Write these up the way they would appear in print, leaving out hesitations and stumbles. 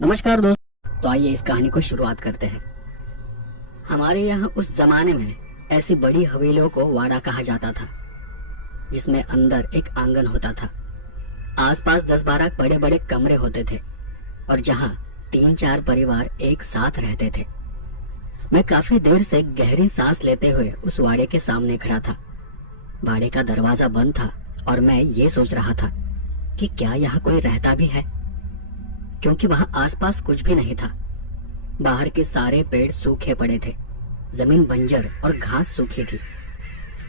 नमस्कार दोस्त। तो आइए इस कहानी को शुरुआत करते हैं। हमारे यहाँ उस जमाने में ऐसी बड़ी हवेलियों को वाड़ा कहा जाता था, जिसमें अंदर एक आंगन होता था। आसपास 10-12 बड़े बड़े कमरे होते थे और जहाँ 3-4 परिवार एक साथ रहते थे। मैं काफी देर से गहरी सांस लेते हुए उस वाड़े के सामने खड़ा था। वाड़े का दरवाजा बंद था और मैं ये सोच रहा था कि क्या यहाँ कोई रहता भी है, क्योंकि वहां आसपास कुछ भी नहीं था। बाहर के सारे पेड़ सूखे पड़े थे, जमीन बंजर और घास सूखी थी,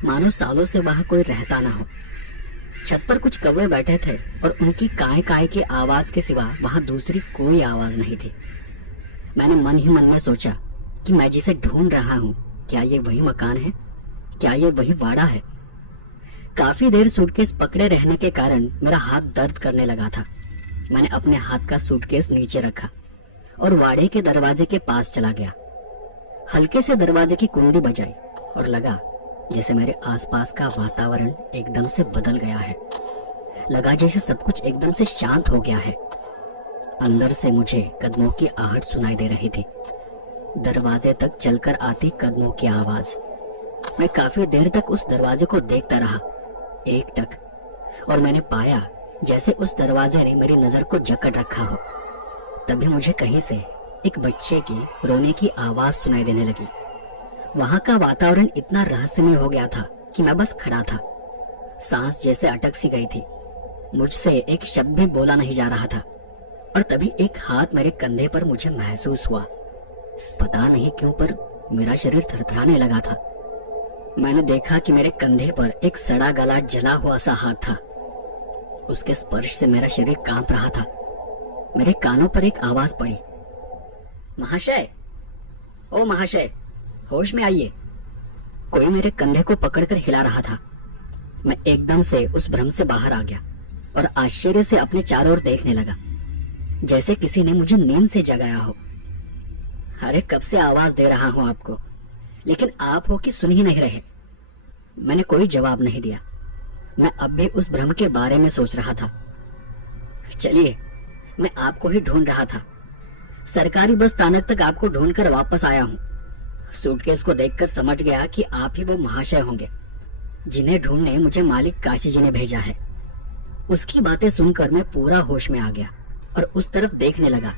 मानो सालों से वहां कोई रहता ना हो। छत पर कुछ कौवे बैठे थे और उनकी काय काय की आवाज के सिवा वहां दूसरी कोई आवाज नहीं थी। मैंने मन ही मन में सोचा कि मैं जिसे ढूंढ रहा हूँ, क्या ये वही मकान है, क्या ये वही वाड़ा है। काफी देर सूटकेस पकड़े रहने के कारण मेरा हाथ दर्द करने लगा था। मैंने अपने हाथ का सूटकेस नीचे रखा और वाड़े के दरवाजे के पास चला गया। हल्के से दरवाजे की कुंडी बजाई और लगा जैसे मेरे आसपास का वातावरण एकदम से बदल गया है। लगा जैसे सब कुछ एकदम से शांत हो गया है। अंदर से मुझे कदमों की आहट सुनाई दे रही थी, दरवाजे तक चलकर आती कदमों की आवाज। मैं काफी देर तक उस दरवाजे को देखता रहा, एकटक, और मैंने पाया जैसे उस दरवाजे ने मेरी नजर को जकड़ रखा हो। तभी मुझे कहीं से एक बच्चे की रोने की आवाज सुनाई देने लगी। वहां का वातावरण इतना रहस्यमय हो गया था कि मैं बस खड़ा था, सांस जैसे अटक सी गई थी। मुझसे एक शब्द भी बोला नहीं जा रहा था और तभी एक हाथ मेरे कंधे पर मुझे महसूस हुआ। पता नहीं क्यों पर मेरा शरीर थरथराने लगा था। मैंने देखा कि मेरे कंधे पर एक सड़ा गला जला हुआ सा हाथ था। उसके स्पर्श से मेरा शरीर कांप रहा था। मेरे कानों पर एक आवाज पड़ी, महाशय, ओ महाशय, होश में आइए। कोई मेरे कंधे को पकड़कर हिला रहा था। मैं एकदम से उस भ्रम से बाहर आ गया और आश्चर्य से अपने चारों ओर देखने लगा, जैसे किसी ने मुझे नींद से जगाया हो। अरे कब से आवाज दे रहा हूं आपको, लेकिन आप हो कि सुन ही नहीं रहे। मैंने कोई जवाब नहीं दिया। मैं अब भी उस भ्रम के बारे में सोच रहा था। चलिए, मैं आपको ही ढूंढ रहा था। सरकारी बस स्थानक तक आपको ढूंढकर वापस आया हूँ। सूटकेस को देखकर समझ गया कि आप ही वो महाशय होंगे जिन्हें ढूंढने मुझे मालिक काशी जी ने भेजा है। उसकी बातें सुनकर मैं पूरा होश में आ गया और उस तरफ देखने लगा,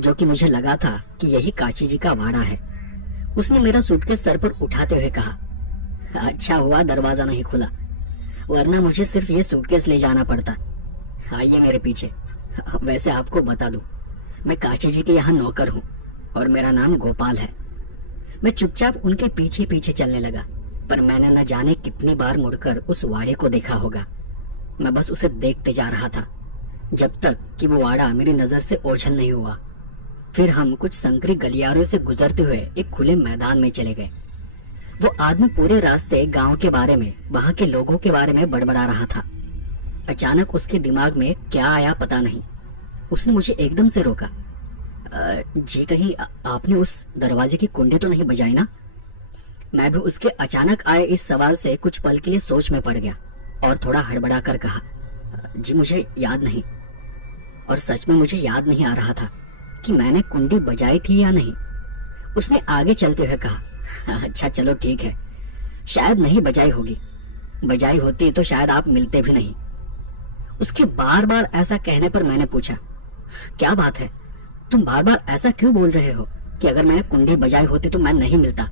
जो कि मुझे लगा था कि यही काशी जी का वाड़ा है। उसने मेरा सूटकेस सर पर उठाते हुए कहा, अच्छा हुआ दरवाजा नहीं खुला, वरना मुझे सिर्फ ये सूटकेस ले जाना पड़ता। आइए मेरे पीछे। वैसे आपको बता दूं, मैं काशी जी के यहाँ नौकर हूँ और मेरा नाम गोपाल है। मैं चुपचाप उनके पीछे पीछे चलने लगा, पर मैंने न जाने कितनी बार मुड़कर उस वाड़े को देखा होगा। मैं बस उसे देखते जा रहा था जब तक कि वो वाड़ा मेरी नजर से ओझल नहीं हुआ। फिर हम कुछ संकरी गलियारों से गुजरते हुए एक खुले मैदान में चले गए। वो आदमी पूरे रास्ते गांव के बारे में, वहां के लोगों के बारे में बड़बड़ा रहा था। अचानक उसके दिमाग में क्या आया पता नहीं, उसने मुझे एकदम से रोका। जी, कहीं आपने उस दरवाजे की कुंडी तो नहीं बजाई ना? मैं भी उसके अचानक आए इस सवाल से कुछ पल के लिए सोच में पड़ गया और थोड़ा हड़बड़ा कर कहा, जी मुझे याद नहीं। और सच में मुझे याद नहीं आ रहा था कि मैंने कुंडी बजाई थी या नहीं। उसने आगे चलते हुए कहा, अच्छा चलो ठीक है, शायद नहीं बजाई होगी, बजाई होती तो शायद आप मिलते भी नहीं। उसके बार बार ऐसा कहने पर मैंने पूछा, क्या बात है, तुम बार बार ऐसा क्यों बोल रहे हो कि अगर मैंने कुंडी बजाई होती तो मैं नहीं मिलता?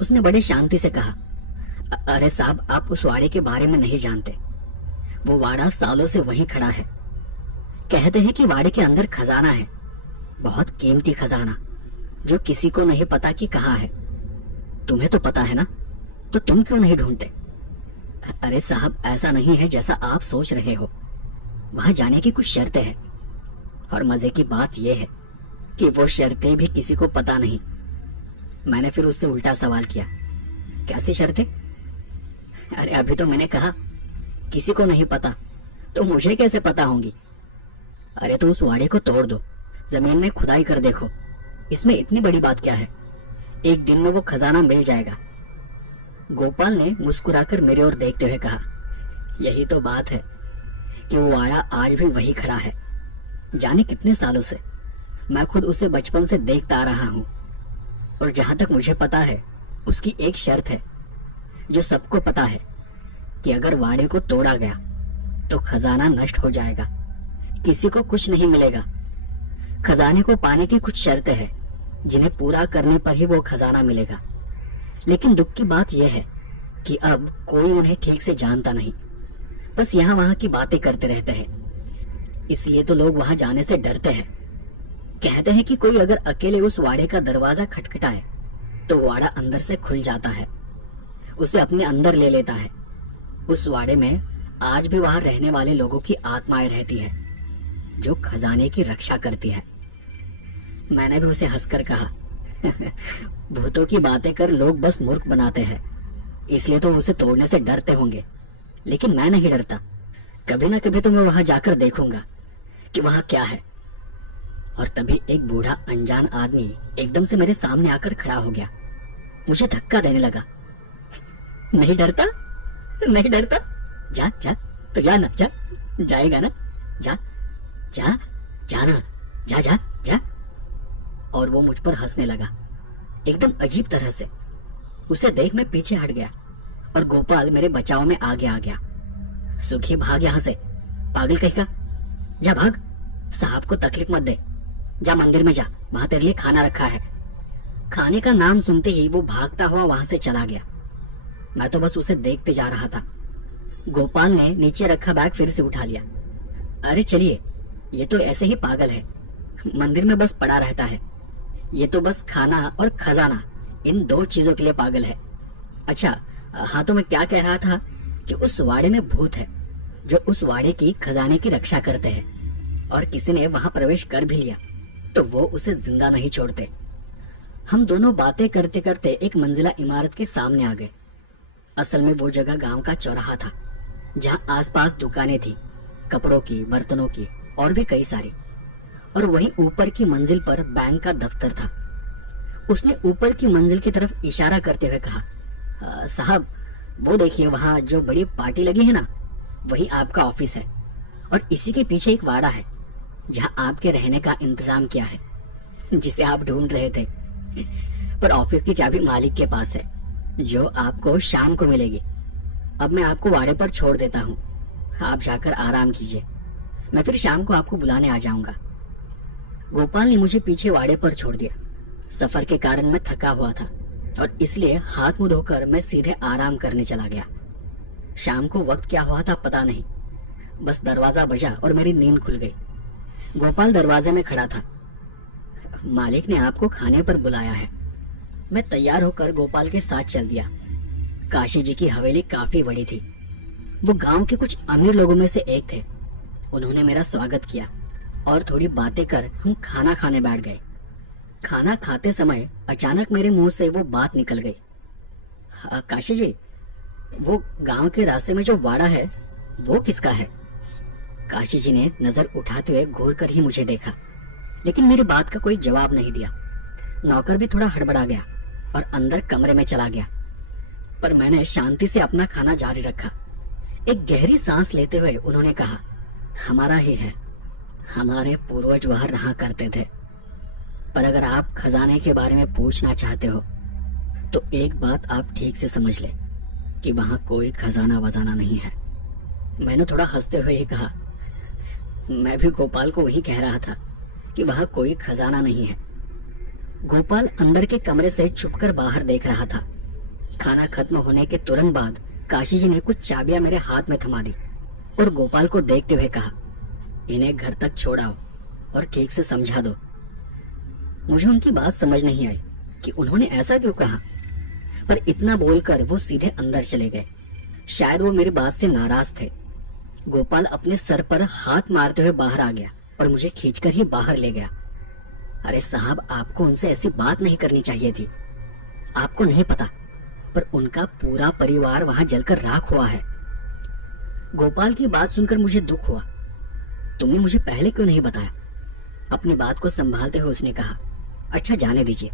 उसने बड़े शांति से कहा, अरे साहब, आप उस वाड़े के बारे में नहीं जानते। वो वाड़ा सालों से वहीं खड़ा है। कहते हैं कि वाड़े के अंदर खजाना है, बहुत कीमती खजाना, जो किसी को नहीं पता कि कहाँ है। तुम्हें तो पता है ना, तो तुम क्यों नहीं ढूंढते? अरे साहब, ऐसा नहीं है जैसा आप सोच रहे हो। वहां जाने की कुछ शर्तें हैं और मजे की बात यह है कि वो शर्तें भी किसी को पता नहीं। मैंने फिर उससे उल्टा सवाल किया, कैसी शर्तें? अरे अभी तो मैंने कहा किसी को नहीं पता, तो मुझे कैसे पता होंगी? अरे तो उस वाड़े को तोड़ दो, जमीन में खुदाई कर देखो, इसमें इतनी बड़ी बात क्या है? एक दिन में वो खजाना मिल जाएगा। गोपाल ने मुस्कुराकर मेरे ओर देखते हुए कहा, यही तो बात है कि वो वाड़ा आज भी वही खड़ा है, जाने कितने सालों से। मैं खुद उसे बचपन से देखता आ रहा हूँ, और जहां तक मुझे पता है उसकी एक शर्त है जो सबको पता है, कि अगर वाड़े को तोड़ा गया तो खजाना नष्ट हो जाएगा, किसी को कुछ नहीं मिलेगा। खजाने को पाने की कुछ शर्तें हैं जिन्हें पूरा करने पर ही वो खजाना मिलेगा। लेकिन दुख की बात यह है कि अब कोई उन्हें ठीक से जानता नहीं, बस यहाँ वहां की बातें करते रहते हैं। इसलिए तो लोग वहां जाने से डरते हैं। कहते हैं कि कोई अगर अकेले उस वाड़े का दरवाजा खटखटाए तो वाड़ा अंदर से खुल जाता है, उसे अपने अंदर ले लेता है। उस वाड़े में आज भी वहां रहने वाले लोगों की आत्माएं रहती है जो खजाने की रक्षा करती है। मैंने भी उसे हंसकर कहा, भूतों की बातें कर लोग बस मूर्ख बनाते हैं, इसलिए तो उसे तोड़ने से डरते होंगे, लेकिन मैं नहीं डरता। कभी ना कभी तो मैं वहां जाकर देखूंगा कि वहां क्या है। और तभी एक बूढ़ा अनजान आदमी एकदम से मेरे सामने आकर खड़ा हो गया, मुझे धक्का देने लगा। नहीं डरता? नहीं डरता? जा जा तो जा ना, जा, जाएगा ना? जा जा जाना, जा जा जा। और वो मुझ पर हंसने लगा एकदम अजीब तरह से। उसे देख मैं पीछे हट गया और गोपाल मेरे बचाव में आगे आ गया। सुखी भाग यहां से, पागल कहेगा। जा भाग, साहब को तकलीफ मत दे। जा मंदिर में जा, वहां तेरे लिए खाना रखा है। खाने का नाम सुनते ही वो भागता हुआ वहां से चला गया। मैं तो बस उसे देखते जा रहा था। गोपाल ने नीचे रखा बैग फिर से उठा लिया। अरे चलिए, ये तो ऐसे ही पागल है, मंदिर में बस पड़ा रहता है। ये तो बस खाना और खजाना, इन दो चीजों के लिए पागल है। अच्छा हाँ, तो मैं क्या कह रहा था कि उस वाड़े में भूत है जो उस वाड़े की खजाने की रक्षा करते हैं, और किसी ने वहां प्रवेश कर भी लिया तो वो उसे जिंदा नहीं छोड़ते। हम दोनों बातें करते करते एक मंजिला इमारत के सामने आ गए। असल में वो जगह गांव का चौराहा था जहां आसपास दुकानें थी, कपड़ों की, बर्तनों की और भी कई सारी। और वहीं ऊपर की मंजिल पर बैंक का दफ्तर था। उसने ऊपर की मंजिल की तरफ इशारा करते हुए कहा, साहब वो देखिए, वहां जो बड़ी पार्टी लगी है ना, वही आपका ऑफिस है, और इसी के पीछे एक वाड़ा है जहां आपके रहने का इंतजाम किया है, जिसे आप ढूंढ रहे थे। पर ऑफिस की चाबी मालिक के पास है, जो आपको शाम को मिलेगी। अब मैं आपको वाड़े पर छोड़ देता हूँ, आप जाकर आराम कीजिए, मैं फिर शाम को आपको बुलाने आ जाऊंगा। गोपाल ने मुझे पीछे वाड़े पर छोड़ दिया। सफर के कारण मैं थका हुआ था और इसलिए हाथ मुंह धोकर मैं सीधे आराम करने चला गया। शाम को वक्त क्या हुआ था पता नहीं, बस दरवाजा बजा और मेरी नींद खुल गई। गोपाल दरवाजे में खड़ा था। मालिक ने आपको खाने पर बुलाया है। मैं तैयार होकर गोपाल के साथ चल दिया। काशी जी की हवेली काफी बड़ी थी। वो गांव के कुछ अमीर लोगों में से एक थे। उन्होंने मेरा स्वागत किया और थोड़ी बातें कर हम खाना खाने बैठ गए। खाना खाते समय अचानक मेरे मुंह से वो बात निकल गई, काशी जी, वो गांव के रास्ते में जो वाड़ा है वो किसका है? काशी जी ने नजर उठाते हुए घूर कर ही मुझे देखा, लेकिन मेरी बात का कोई जवाब नहीं दिया। नौकर भी थोड़ा हड़बड़ा गया और अंदर कमरे में चला गया, पर मैंने शांति से अपना खाना जारी रखा। एक गहरी सांस लेते हुए उन्होंने कहा, हमारा ही है, हमारे पूर्वज वहां रहा करते थे। पर अगर आप खजाने के बारे में पूछना चाहते हो तो एक बात आप ठीक से समझ ले कि वहां कोई खजाना वजाना नहीं है। मैंने थोड़ा हंसते हुए ही कहा, मैं भी गोपाल को वही कह रहा था कि वहां कोई खजाना नहीं है। गोपाल अंदर के कमरे से छुपकर बाहर देख रहा था। खाना खत्म होने के तुरंत बाद काशी जी ने कुछ चाबियां मेरे हाथ में थमा दी और गोपाल को देखते हुए कहा, इन्हें घर तक छोड़ाओ और ठीक से समझा दो। मुझे उनकी बात समझ नहीं आई कि उन्होंने ऐसा क्यों कहा, पर इतना बोलकर वो सीधे अंदर चले गए। शायद वो मेरी बात से नाराज थे। गोपाल अपने सर पर हाथ मारते हुए बाहर आ गया और मुझे खींचकर ही बाहर ले गया। अरे साहब, आपको उनसे ऐसी बात नहीं करनी चाहिए थी। आपको नहीं पता, पर उनका पूरा परिवार वहां जलकर राख हुआ है। गोपाल की बात सुनकर मुझे दुख हुआ। तुमने मुझे पहले क्यों नहीं बताया? अपनी बात को संभालते हुए उसने कहा, अच्छा जाने दीजिए,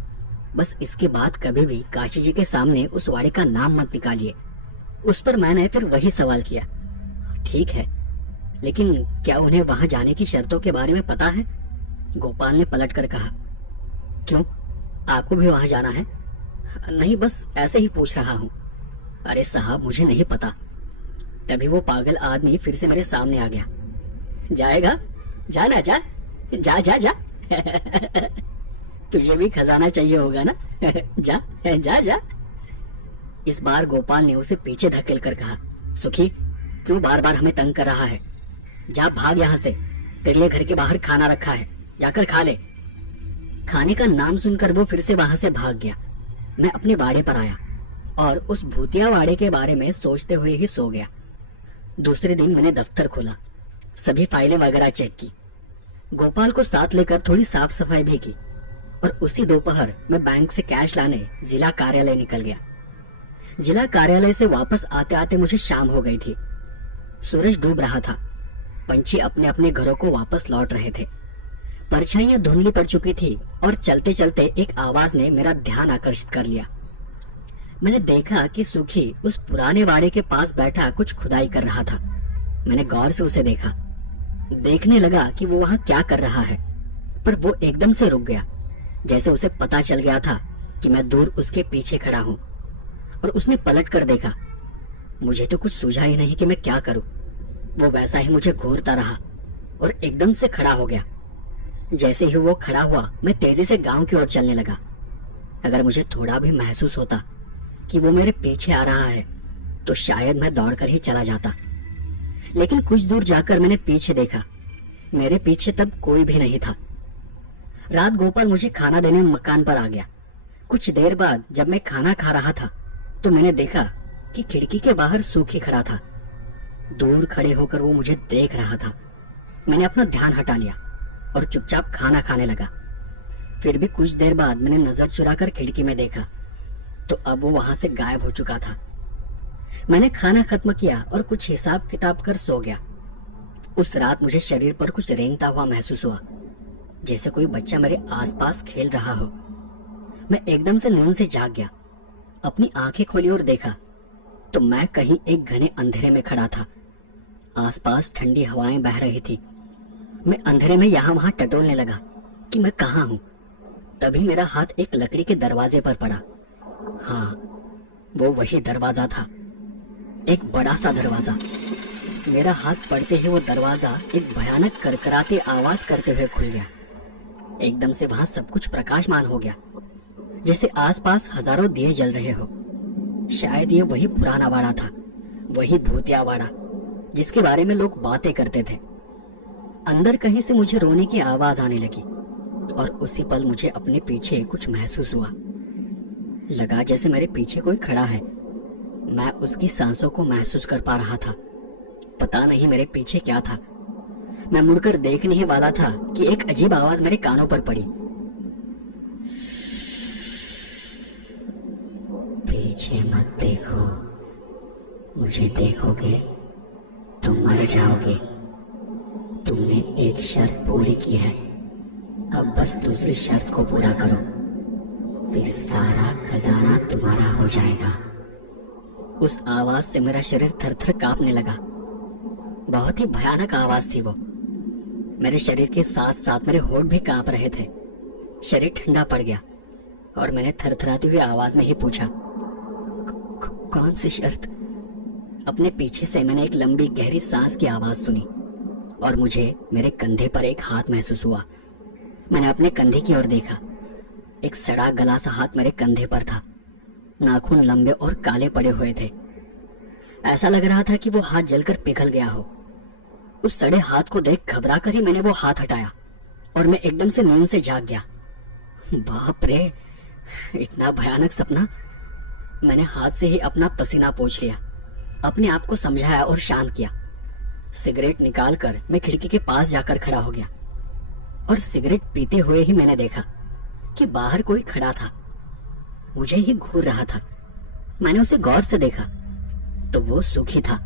बस इसके बाद कभी भी काशी जी के सामने उस वाड़े का नाम मत निकालिए। उस पर मैंने फिर वही सवाल किया, ठीक है, लेकिन क्या उन्हें वहां जाने की शर्तों के बारे में पता है? गोपाल ने पलट कर कहा, क्यों, आपको भी वहां जाना है? नहीं, बस ऐसे ही पूछ रहा हूँ। अरे साहब, मुझे नहीं पता। तभी वो पागल आदमी फिर से मेरे सामने आ गया। जाएगा? जाना, जा जा जा जा। तुझे भी खजाना चाहिए होगा ना? जा जा जा। इस बार गोपाल ने उसे पीछे धकेल कर कहा, सुखी, क्यों बार बार हमें तंग कर रहा है? जा, भाग यहाँ से। तेरे लिए घर के बाहर खाना रखा है, जाकर खा ले। खाने का नाम सुनकर वो फिर से वहां से भाग गया। मैं अपने बाड़े पर आया और उस भूतिया वाड़े के बारे में सोचते हुए ही सो गया। दूसरे दिन मैंने दफ्तर खोला, सभी फाइलें वगैरह चेक की, गोपाल को साथ लेकर थोड़ी साफ सफाई भी की और उसी दोपहर मैं बैंक से कैश लाने जिला कार्यालय निकल गया। जिला कार्यालय से वापस आते आते मुझे शाम हो गई थी। सूरज डूब रहा था, पंछी अपने अपने घरों को वापस लौट रहे थे, परछाइयां धुंधली पड़ चुकी थी और चलते चलते एक आवाज ने मेरा ध्यान आकर्षित कर लिया। मैंने देखा कि सुखी उस पुराने वाड़े के पास बैठा कुछ खुदाई कर रहा था। मैंने गौर से उसे देखा, देखने लगा कि वो वहां क्या कर रहा है, पर वो एकदम से रुक गया, जैसे उसे पता चल गया था कि मैं दूर उसके पीछे खड़ा हूं। और उसने पलट कर देखा। मुझे तो कुछ सूझा ही नहीं कि मैं क्या करूं। वो वैसा ही मुझे घूरता रहा और एकदम से खड़ा हो गया। जैसे ही वो खड़ा हुआ, मैं तेजी से गांव की ओर चलने लगा। अगर मुझे थोड़ा भी महसूस होता कि वो मेरे पीछे आ रहा है तो शायद मैं दौड़कर ही चला जाता, लेकिन कुछ दूर जाकर मैंने पीछे देखा। मेरे पीछे तब कोई भी नहीं था। रात गोपाल मुझे खाना देने मकान पर आ गया। कुछ देर बाद जब मैं खाना खा रहा था तो मैंने देखा कि खिड़की के बाहर सूखी खड़ा था। दूर खड़े होकर वो मुझे देख रहा था। मैंने अपना ध्यान हटा लिया और चुपचाप खाना खाने लगा। फिर भी कुछ देर बाद मैंने नजर चुराकर खिड़की में देखा तो अब वो वहां से गायब हो चुका था। मैंने खाना खत्म किया और कुछ हिसाब किताब कर सो गया। उस रात मुझे शरीर पर कुछ रेंगता हुआ महसूस हुआ, जैसे कोई बच्चा मेरे आसपास खेल रहा हो। मैं एकदम से नींद से जाग गया। अपनी आंखें खोली और देखा तो मैं कहीं एक घने अंधेरे में खड़ा था। आसपास ठंडी हवाएं बह रही थी। मैं अंधेरे में यहाँ वहां टटोलने लगा कि मैं कहाँ हूँ। तभी मेरा हाथ एक लकड़ी के दरवाजे पर पड़ा। हाँ, वो वही दरवाजा था, एक बड़ा सा दरवाजा। मेरा हाथ पड़ते ही वो दरवाजा एक भयानक करकराती आवाज करते हुए खुल गया। एकदम से वहां सब कुछ प्रकाशमान हो गया, जैसे आसपास हजारों दिए जल रहे हो। शायद ये वही पुराना वाड़ा था, वही भूतिया वाड़ा जिसके बारे में लोग बातें करते थे। अंदर कहीं से मुझे रोने की आवाज आने लगी और उसी पल मुझे अपने पीछे कुछ महसूस हुआ। लगा जैसे मेरे पीछे कोई खड़ा है। मैं उसकी सांसों को महसूस कर पा रहा था। पता नहीं मेरे पीछे क्या था। मैं मुड़कर देखने ही वाला था कि एक अजीब आवाज मेरे कानों पर पड़ी। पीछे मत देखो, मुझे देखोगे तो मर जाओगे। तुमने एक शर्त पूरी की है, अब बस दूसरी शर्त को पूरा करो, फिर सारा खजाना तुम्हारा हो जाएगा। उस आवाज से मेरा शरीर थर-थर कांपने लगा। बहुत ही भयानक आवाज थी वो। मेरे शरीर के साथ साथ मेरे होंठ भी कांप रहे थे। शरीर ठंडा पड़ गया और मैंने थरथराती हुई आवाज में ही पूछा, कौन सी शर्त? अपने पीछे से मैंने एक लंबी गहरी सांस की आवाज सुनी और मुझे मेरे कंधे पर एक हाथ महसूस हुआ। मैंने अपने कंधे की ओर देखा। एक सड़ा गला सा हाथ मेरे कंधे पर था। नाखून लंबे और काले पड़े हुए थे। ऐसा लग रहा था कि वो हाथ जलकर पिघल गया हो। उस सड़े हाथ को देख घबरा कर ही मैंने वो हाथ हटाया और मैं एकदम से नींद से जाग गया। बाप रे, इतना भयानक सपना। मैंने हाथ से ही अपना पसीना पोंछ लिया, अपने आप को समझाया और शांत किया। सिगरेट निकालकर मैं खिड़की के पास जाकर खड़ा हो गया और सिगरेट पीते हुए ही मैंने देखा कि बाहर कोई खड़ा था, मुझे ही घूर रहा था। मैंने उसे गौर से देखा तो वो सुखी था।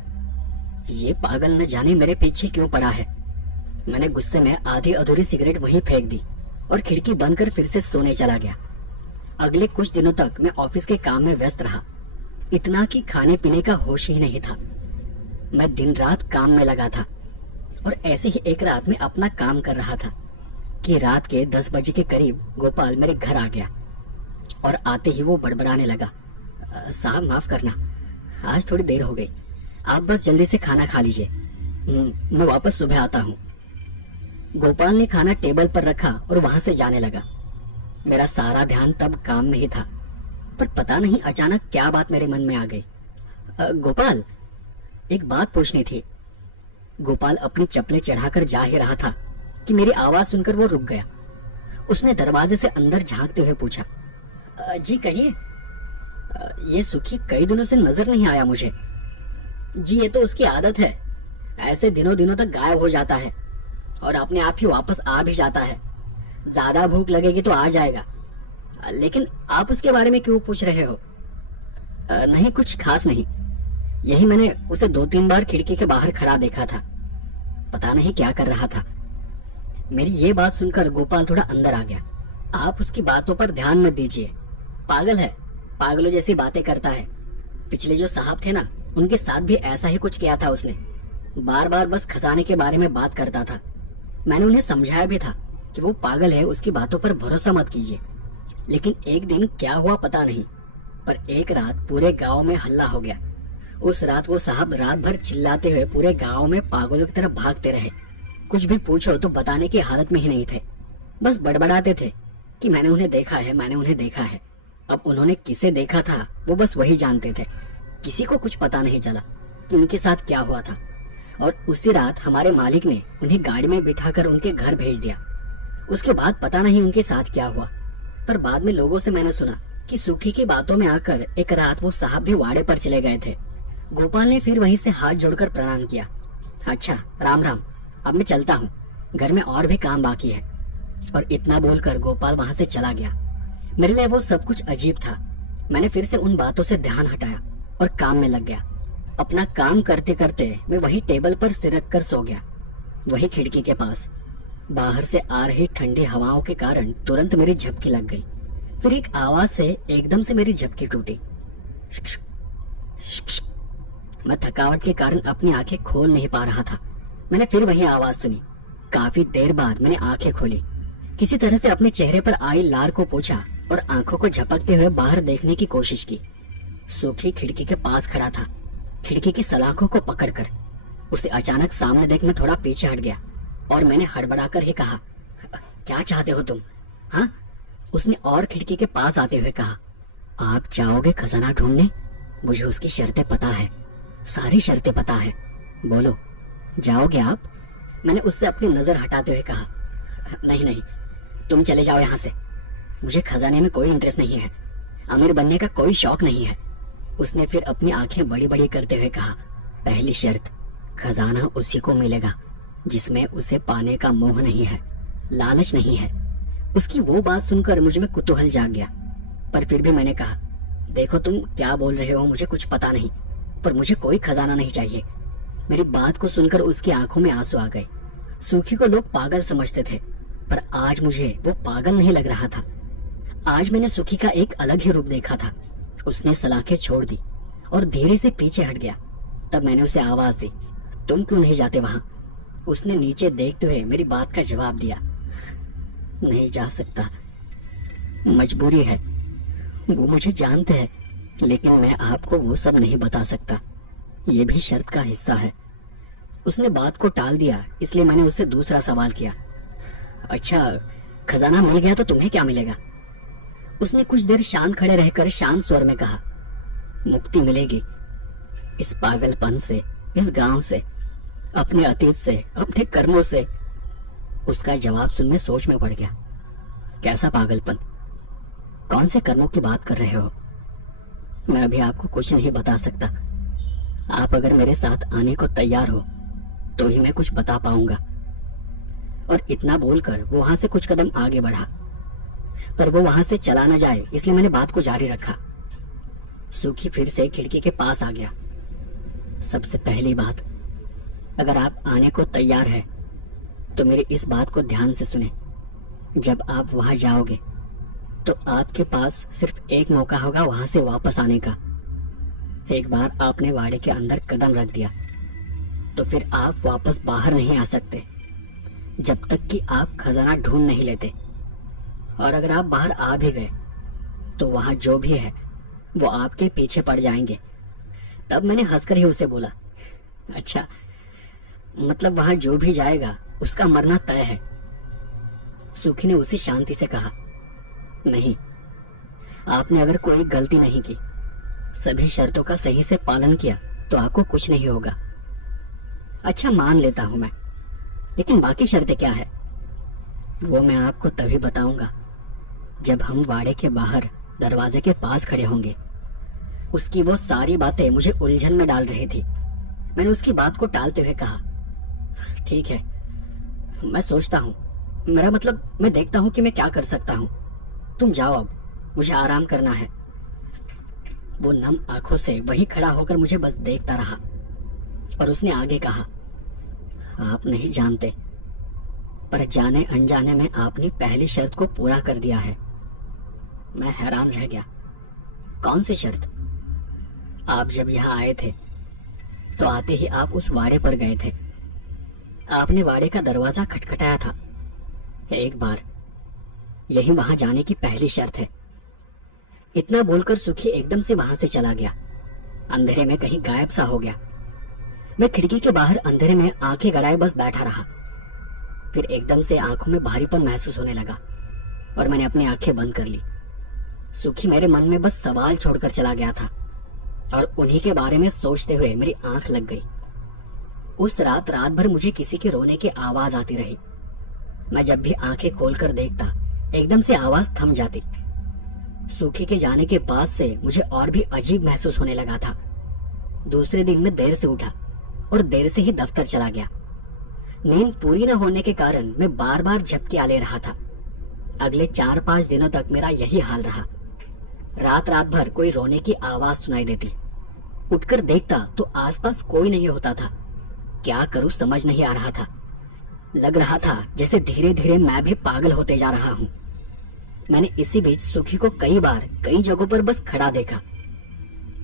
ये पागल न जाने मेरे पीछे क्यों पड़ा है। मैंने गुस्से में आधी अधूरी सिगरेट वहीं फेंक दी और खिड़की बंद कर फिर से सोने चला गया। अगले कुछ दिनों तक मैं ऑफिस के काम में व्यस्त रहा, इतना कि खाने पीने का होश ही नहीं था। मैं दिन रात काम में लगा था और ऐसे ही एक रात में अपना काम कर रहा था। कि रात के 10 बजे के करीब गोपाल मेरे घर आ गया और आते ही वो बड़बड़ाने लगा, साहब माफ करना, आज थोड़ी देर हो गई, आप बस जल्दी से खाना खा लीजिए, मैं वापस सुबह आता हूँ। गोपाल ने खाना टेबल पर रखा और वहां से जाने लगा। मेरा सारा ध्यान तब काम में ही था, पर पता नहीं अचानक क्या बात मेरे मन में आ गई। गोपाल, एक बात पूछनी थी। गोपाल अपनी चप्पलें चढ़ाकर जा ही रहा था कि मेरी आवाज सुनकर वो रुक गया। उसने दरवाजे से अंदर झांकते हुए पूछा, जी कहिए। ये सुखी कई दिनों से नजर नहीं आया मुझे। जी ये तो उसकी आदत है, ऐसे दिनों दिनों तक गायब हो जाता है और अपने आप ही वापस आ भी जाता है। ज्यादा भूख लगेगी तो आ जाएगा। लेकिन आप उसके बारे में क्यों पूछ रहे हो? नहीं, कुछ खास नहीं, यही मैंने उसे 2-3 बार खिड़की के बाहर खड़ा देखा था, पता नहीं क्या कर रहा था। मेरी ये बात सुनकर गोपाल थोड़ा अंदर आ गया। आप उसकी बातों पर ध्यान मत दीजिए, पागल है, पागलों जैसी बातें करता है। पिछले जो साहब थे ना, उनके साथ भी ऐसा ही कुछ किया था उसने। बार बार बस खजाने के बारे में बात करता था। मैंने उन्हें समझाया भी था कि वो पागल है, उसकी बातों पर भरोसा मत कीजिए। लेकिन एक दिन क्या हुआ पता नहीं, पर एक रात पूरे गांव में हल्ला हो गया। उस रात वो साहब रात भर चिल्लाते हुए पूरे गांव में पागलों की तरह भागते रहे। कुछ भी पूछो तो बताने की हालत में ही नहीं थे, बस बड़बड़ाते थे कि मैंने उन्हें देखा है, मैंने उन्हें देखा है। अब उन्होंने किसे देखा था वो बस वही जानते थे। किसी को कुछ पता नहीं चला कि उनके साथ क्या हुआ था। और उसी रात हमारे मालिक ने उन्हें गाड़ी में बिठाकर उनके घर भेज दिया। उसके बाद पता नहीं उनके साथ क्या हुआ, पर बाद में लोगों से मैंने सुना कि सुखी की बातों में आकर एक रात वो साहब भी वाड़े पर चले गए थे। गोपाल ने फिर वहीं से हाथ जोड़कर प्रणाम किया। अच्छा, राम राम, अब मैं चलता हूँ, घर में और भी काम बाकी है। और इतना बोलकर गोपाल वहां से चला गया। मेरे लिए वो सब कुछ अजीब था। मैंने फिर से उन बातों से ध्यान हटाया और काम में लग गया। अपना काम करते करते मैं वही टेबल पर सिर रख कर सो गया, वही खिड़की के पास। बाहर से आ रही ठंडी हवाओं के कारण तुरंत मेरी झपकी लग गई। फिर एक आवाज से एकदम से मेरी झपकी टूटी। मैं थकावट के कारण अपनी आंखें खोल नहीं पा रहा था। मैंने फिर वही आवाज सुनी। काफी देर बाद मैंने आंखें खोली। किसी तरह से अपने चेहरे पर आई लार को पोंछा और आंखों को झपकते हुए बाहर देखने की कोशिश की। सुखी खिड़की के पास खड़ा था, खिड़की की सलाखों को पकड़कर। उसे अचानक सामने देख मैं थोड़ा पीछे हट गया और मैंने हड़बड़ाकर ही कहा, क्या चाहते हो तुम? हाँ? उसने और खिड़की के पास आते हुए कहा, आप जाओगे खजाना ढूंढने? मुझे उसकी शर्तें पता है, सारी शर्तें पता है, बोलो जाओगे आप? मैंने उससे अपनी नजर हटाते हुए कहा, नहीं नहीं, तुम चले जाओ यहाँ से, मुझे खजाने में कोई इंटरेस्ट नहीं है, अमीर बनने का कोई शौक नहीं है। उसने फिर अपनी आंखें बड़ी बड़ी करते हुए कहा, पहली शर्त, खजाना उसी को मिलेगा जिसमें उसे पाने का मोह नहीं है, लालच नहीं है। उसकी वो बात सुनकर मुझ में कुतूहल जाग गया, पर फिर भी मैंने कहा, देखो तुम क्या बोल रहे हो, मुझे कुछ पता नहीं, पर मुझे कोई खजाना नहीं चाहिए। मेरी बात को सुनकर उसकी आंखों में आंसू आ गए। सुखी को लोग पागल समझते थे, पर आज मुझे वो पागल नहीं लग रहा था। आज मैंने सुखी का एक अलग ही रूप देखा था। उसने सलाखें छोड़ दी और धीरे से पीछे हट गया। तब मैंने उसे आवाज दी, तुम क्यों नहीं जाते वहां? उसने नीचे देखते हुए मेरी बात का जवाब दिया, नहीं जा सकता, मजबूरी है। वो मुझे जानते हैं, लेकिन मैं आपको वो सब नहीं बता सकता, ये भी शर्त का हिस्सा है। उसने बात को टाल दिया, इसलिए मैंने उससे दूसरा सवाल किया, अच्छा खजाना मिल गया तो तुम्हें क्या मिलेगा? उसने कुछ देर शांत खड़े रहकर शांत स्वर में कहा, मुक्ति मिलेगी इस पागलपन से, इस गांव से, अपने अतीत से, अपने कर्मों से। उसका जवाब सुन मैं सोच में पड़ गया। कैसा पागलपन? कौन से कर्मों की बात कर रहे हो? मैं अभी आपको कुछ नहीं बता सकता। आप अगर मेरे साथ आने को तैयार हो तो ही मैं कुछ बता पाऊंगा। और इतना बोलकर वो वहां से कुछ कदम आगे बढ़ा, पर वो वहां से चला न जाए इसलिए मैंने बात को जारी रखा। सुखी फिर से खिड़की के पास आ गया। सबसे पहली बात, अगर आप आने को तैयार है तो मेरी इस बात को ध्यान से सुने। जब आप वहां जाओगे तो आपके पास सिर्फ एक मौका होगा वहां से वापस आने का। एक बार आपने वाड़े के अंदर कदम रख दिया तो फिर आप वापस बाहर नहीं आ सकते। जब तक कि आप खजाना ढूंढ नहीं लेते। और अगर आप बाहर आ भी गए तो वहां जो भी है वो आपके पीछे पड़ जाएंगे। तब मैंने हंसकर ही उसे बोला, अच्छा, मतलब वहां जो भी जाएगा उसका मरना तय है। सूखी ने उसी शांति से कहा, नहीं, आपने अगर कोई गलती नहीं की, सभी शर्तों का सही से पालन किया तो आपको कुछ नहीं होगा। अच्छा, मान लेता हूं मैं, लेकिन बाकी शर्तें क्या है? वो मैं आपको तभी बताऊंगा जब हम वाड़े के बाहर दरवाजे के पास खड़े होंगे। उसकी वो सारी बातें मुझे उलझन में डाल रही थी। मैंने उसकी बात को टालते हुए कहा, ठीक है, मैं सोचता हूँ, मेरा मतलब मैं देखता हूँ कि मैं क्या कर सकता हूँ। तुम जाओ, अब मुझे आराम करना है। वो नम आंखों से वहीं खड़ा होकर मुझे बस देखता रहा और उसने आगे कहा, आप नहीं जानते, पर जाने अनजाने में आपने पहली शर्त को पूरा कर दिया है। मैं हैरान रह गया। कौन सी शर्त? आप जब यहाँ आए थे तो आते ही आप उस वाड़े पर गए थे। आपने वाड़े का दरवाजा खटखटाया था एक बार। यही वहां जाने की पहली शर्त है। इतना बोलकर सुखी एकदम से वहां से चला गया। अंधेरे में कहीं गायब सा हो गया। मैं खिड़की के बाहर अंधेरे में आंखें गड़ाए बस बैठा रहा। फिर एकदम से आंखों में भारीपन महसूस होने लगा और मैंने अपनी आंखें बंद कर ली। सुखी मेरे मन में बस सवाल छोड़कर चला गया था और उन्हीं के बारे में सोचते हुए मेरी आंख लग गई। उस रात भर मुझे किसी के रोने की आवाज आती रही। मैं जब भी आंखें खोलकर देखता, एकदम से आवाज थम जाती। सूखी के जाने के बाद से मुझे और भी अजीब महसूस होने लगा था। दूसरे दिन मैं देर से उठा और देर से ही दफ्तर चला गया। नींद पूरी न होने के कारण मैं बार बार झपकियां ले रहा था। अगले 4-5 दिनों तक मेरा यही हाल रहा। रात भर कोई रोने की आवाज सुनाई देती। उठकर देखता तो आसपास कोई नहीं होता था। क्या करूं समझ नहीं आ रहा था। लग रहा था जैसे धीरे धीरे मैं भी पागल होते जा रहा हूं। मैंने इसी बीच सुखी को कई बार कई जगहों पर बस खड़ा देखा।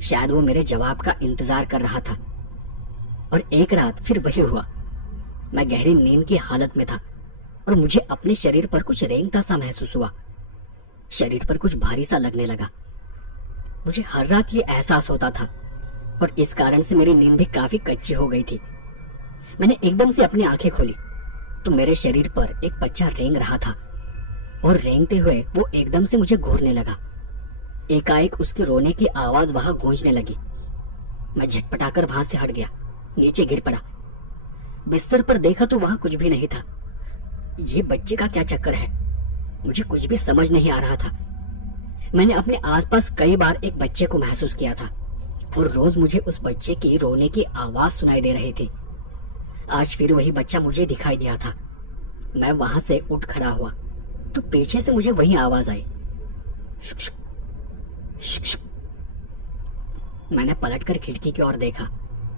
शायद वो मेरे जवाब का इंतजार कर रहा था। और एक रात फिर वही हुआ। मैं गहरी नींद की हालत में था और मुझे अपने शरीर पर कुछ रेंगता सा महसूस हुआ। शरीर पर कुछ भारी सा लगने लगा। मुझे हर रात ये एहसास होता था और इस कारण से मेरी नींद भी काफी कच्ची हो गई थी। मैंने एकदम से अपनी आंखें खोली तो मेरे शरीर पर एक बच्चा रेंग रहा था और रेंगते हुए वो एकदम से मुझे घूरने लगा। एकाएक उसके रोने की आवाज वहां गूंजने लगी। मैं झटपटाकर वहां से हट गया, नीचे गिर पड़ा। बिस्तर पर देखा तो वहां कुछ भी नहीं था। ये बच्चे का क्या चक्कर है? मुझे कुछ भी समझ नहीं आ रहा था। मैंने अपने आसपास कई बार एक बच्चे को महसूस किया था और रोज मुझे उस बच्चे की रोने की आवाज सुनाई दे रही थी। आज फिर वही बच्चा मुझे दिखाई दिया था। मैं वहां से उठ खड़ा हुआ तो पीछे से मुझे वही आवाज आई, शुक शुक, शुक शुक। मैंने पलटकर खिड़की की ओर देखा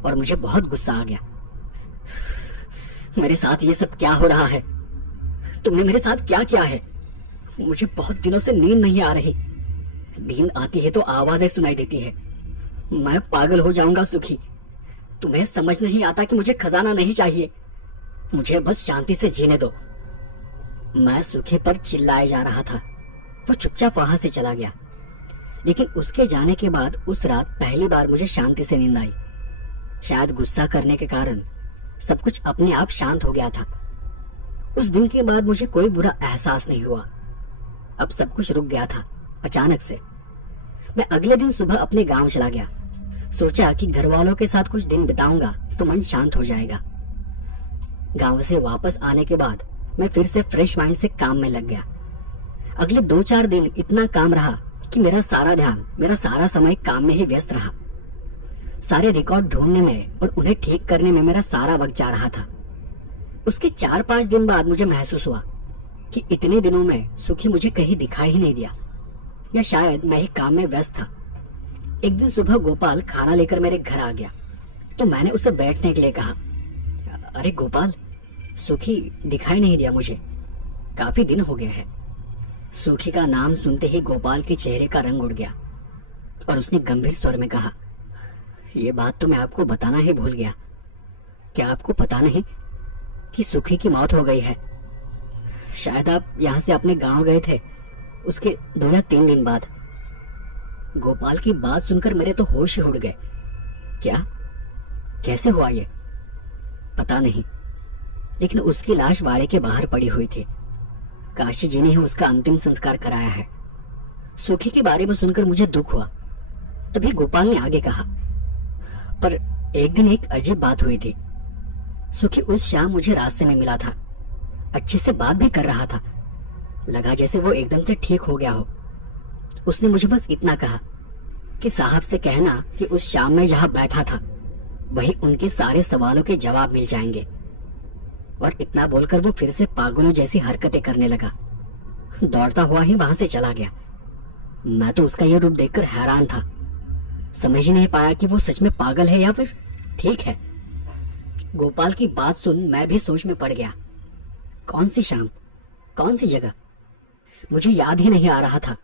और मुझे बहुत गुस्सा आ गया। मेरे साथ ये सब क्या हो रहा है? तुमने मेरे साथ क्या किया है? मुझे बहुत दिनों से नींद नहीं आ रही। नींद आती है तो आवाजें सुनाई देती है। मैं पागल हो जाऊंगा सुखी। तुम्हें समझ नहीं आता कि मुझे खजाना नहीं चाहिए। मुझे बस शांति से जीने दो। मैं सुखी पर चिल्लाए जा रहा था। वो चुपचाप वहां से चला गया। लेकिन उसके जाने के बाद उस रात पहली बार मुझे शांति से नींद आई। शायद गुस्सा करने के कारण सब कुछ अपने आप शांत हो गया था। उस दिन के बाद मुझे कोई बुरा एहसास नहीं हुआ। अब सब कुछ रुक गया था अचानक से। मैं अगले दिन सुबह अपने गांव चला गया। सोचा कि घर वालों के साथ कुछ दिन बिताऊंगा तो मन शांत हो जाएगा। गांव से वापस आने के बाद मैं फिर से फ्रेश माइंड से काम में लग गया। अगले 2-4 दिन इतना काम रहा कि मेरा सारा ध्यान, मेरा सारा समय काम में ही व्यस्त रहा। सारे रिकॉर्ड ढूंढने में और उन्हें ठीक करने में मेरा सारा वक्त जा रहा था। उसके 4-5 दिन बाद मुझे महसूस हुआ कि इतने दिनों में सुखी मुझे कहीं दिखाई ही नहीं दिया, या शायद मैं ही काम में व्यस्त था। एक दिन सुबह गोपाल खाना लेकर मेरे घर आ गया तो मैंने उसे बैठने के लिए कहा। अरे गोपाल, सुखी दिखाई नहीं दिया मुझे, काफी दिन हो गए हैं। सुखी का नाम सुनते ही गोपाल के चेहरे का रंग उड़ गया और उसने गंभीर स्वर में कहा, ये बात तो मैं आपको बताना ही भूल गया। क्या आपको पता नहीं, कि सुखी की मौत हो गई है। शायद आप यहाँ से अपने गांव गए थे उसके 2 या 3 दिन बाद। गोपाल की बात सुनकर मेरे तो होश ही उड़ गए। क्या? कैसे हुआ ये? पता नहीं, लेकिन उसकी लाश वाड़े के बाहर पड़ी हुई थी। काशी जी ने ही उसका अंतिम संस्कार कराया है। सुखी के बारे में सुनकर मुझे दुख हुआ। तभी गोपाल ने आगे कहा, पर एक दिन एक अजीब बात हुई थी। सुखी उस शाम मुझे रास्ते में मिला था। अच्छे से बात भी कर रहा था। लगा जैसे वो एकदम से ठीक हो गया हो। उसने मुझे बस इतना कहा कि साहब से कहना कि उस शाम में जहां बैठा था वही उनके सारे सवालों के जवाब मिल जाएंगे। और इतना बोलकर वो फिर से पागलों जैसी हरकतें करने लगा। दौड़ता हुआ ही वहां से चला गया। मैं तो उसका यह रूप देखकर हैरान था। समझ ही नहीं पाया कि वो सच में पागल है या फिर ठीक है। गोपाल की बात सुन मैं भी सोच में पड़ गया। कौन सी शाम, कौन सी जगह? मुझे याद ही नहीं आ रहा था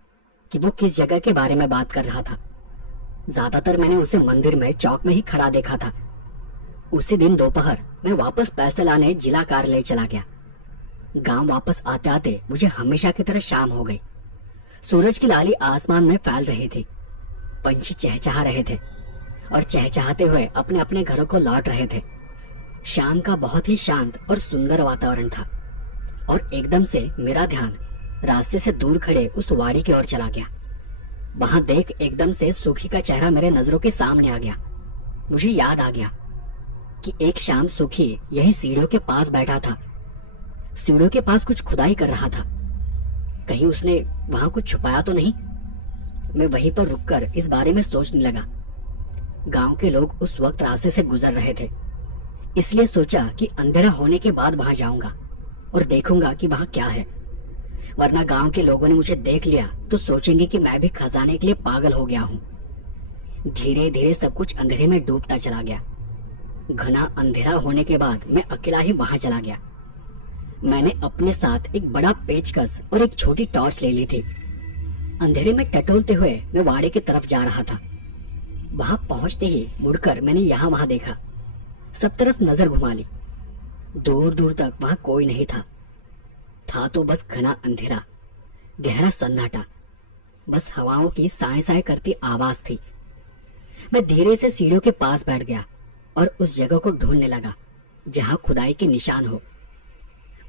कि वो किस जगह के बारे में बात कर रहा था। ज्यादातर मैंने उसे मंदिर में चौक में ही खड़ा देखा था। उसी दिन दोपहर मैं वापस पैसे लाने जिला कार्यालय चला गया। गांव वापस आते आते मुझे हमेशा की तरह शाम हो गई। सूरज की लाली आसमान में फैल रही थी। पंछी चहचहा रहे थे और चहचहाते हुए अपने अपने घरों को लौट रहे थे। शाम का बहुत ही शांत और सुंदर वातावरण था और एकदम से मेरा ध्यान रास्ते से दूर खड़े उस वाड़ी की ओर चला गया। वहां देख एकदम से सुखी का चेहरा मेरे नजरों के सामने आ गया। मुझे याद आ गया कि एक शाम सुखी यही सीढ़ियों के पास बैठा था। सीढ़ियों के पास कुछ खुदाई कर रहा था। कहीं उसने वहां कुछ छुपाया तो नहीं? मैं वहीं पर रुककर इस बारे में सोचने लगा। गांव के लोग उस वक्त रास्ते से गुजर रहे थे, इसलिए सोचा कि अंधेरा होने के बाद वहां जाऊंगा और देखूंगा कि वहां क्या है। वरना गांव के लोगों ने मुझे देख लिया तो सोचेंगे कि मैं भी खजाने के लिए पागल हो गया हूँ। धीरे धीरे सब कुछ अंधेरे में डूबता चला गया। घना अंधेरा होने के बाद मैं अकेला ही वहां चला गया। मैंने अपने साथ एक बड़ा पेचकस और एक छोटी टॉर्च ले ली थी। अंधेरे में टटोलते हुए मैं वाड़े की तरफ जा रहा था। वहां पहुंचते ही मुड़कर मैंने यहाँ वहां देखा। सब तरफ नजर घुमा ली। दूर दूर तक वहां कोई नहीं था। था तो बस घना अंधेरा, गहरा सन्नाटा। बस हवाओं की साए साए करती आवाज थी। मैं धीरे से सीढ़ियों के पास बैठ गया और उस जगह को ढूंढने लगा जहां खुदाई के निशान हो।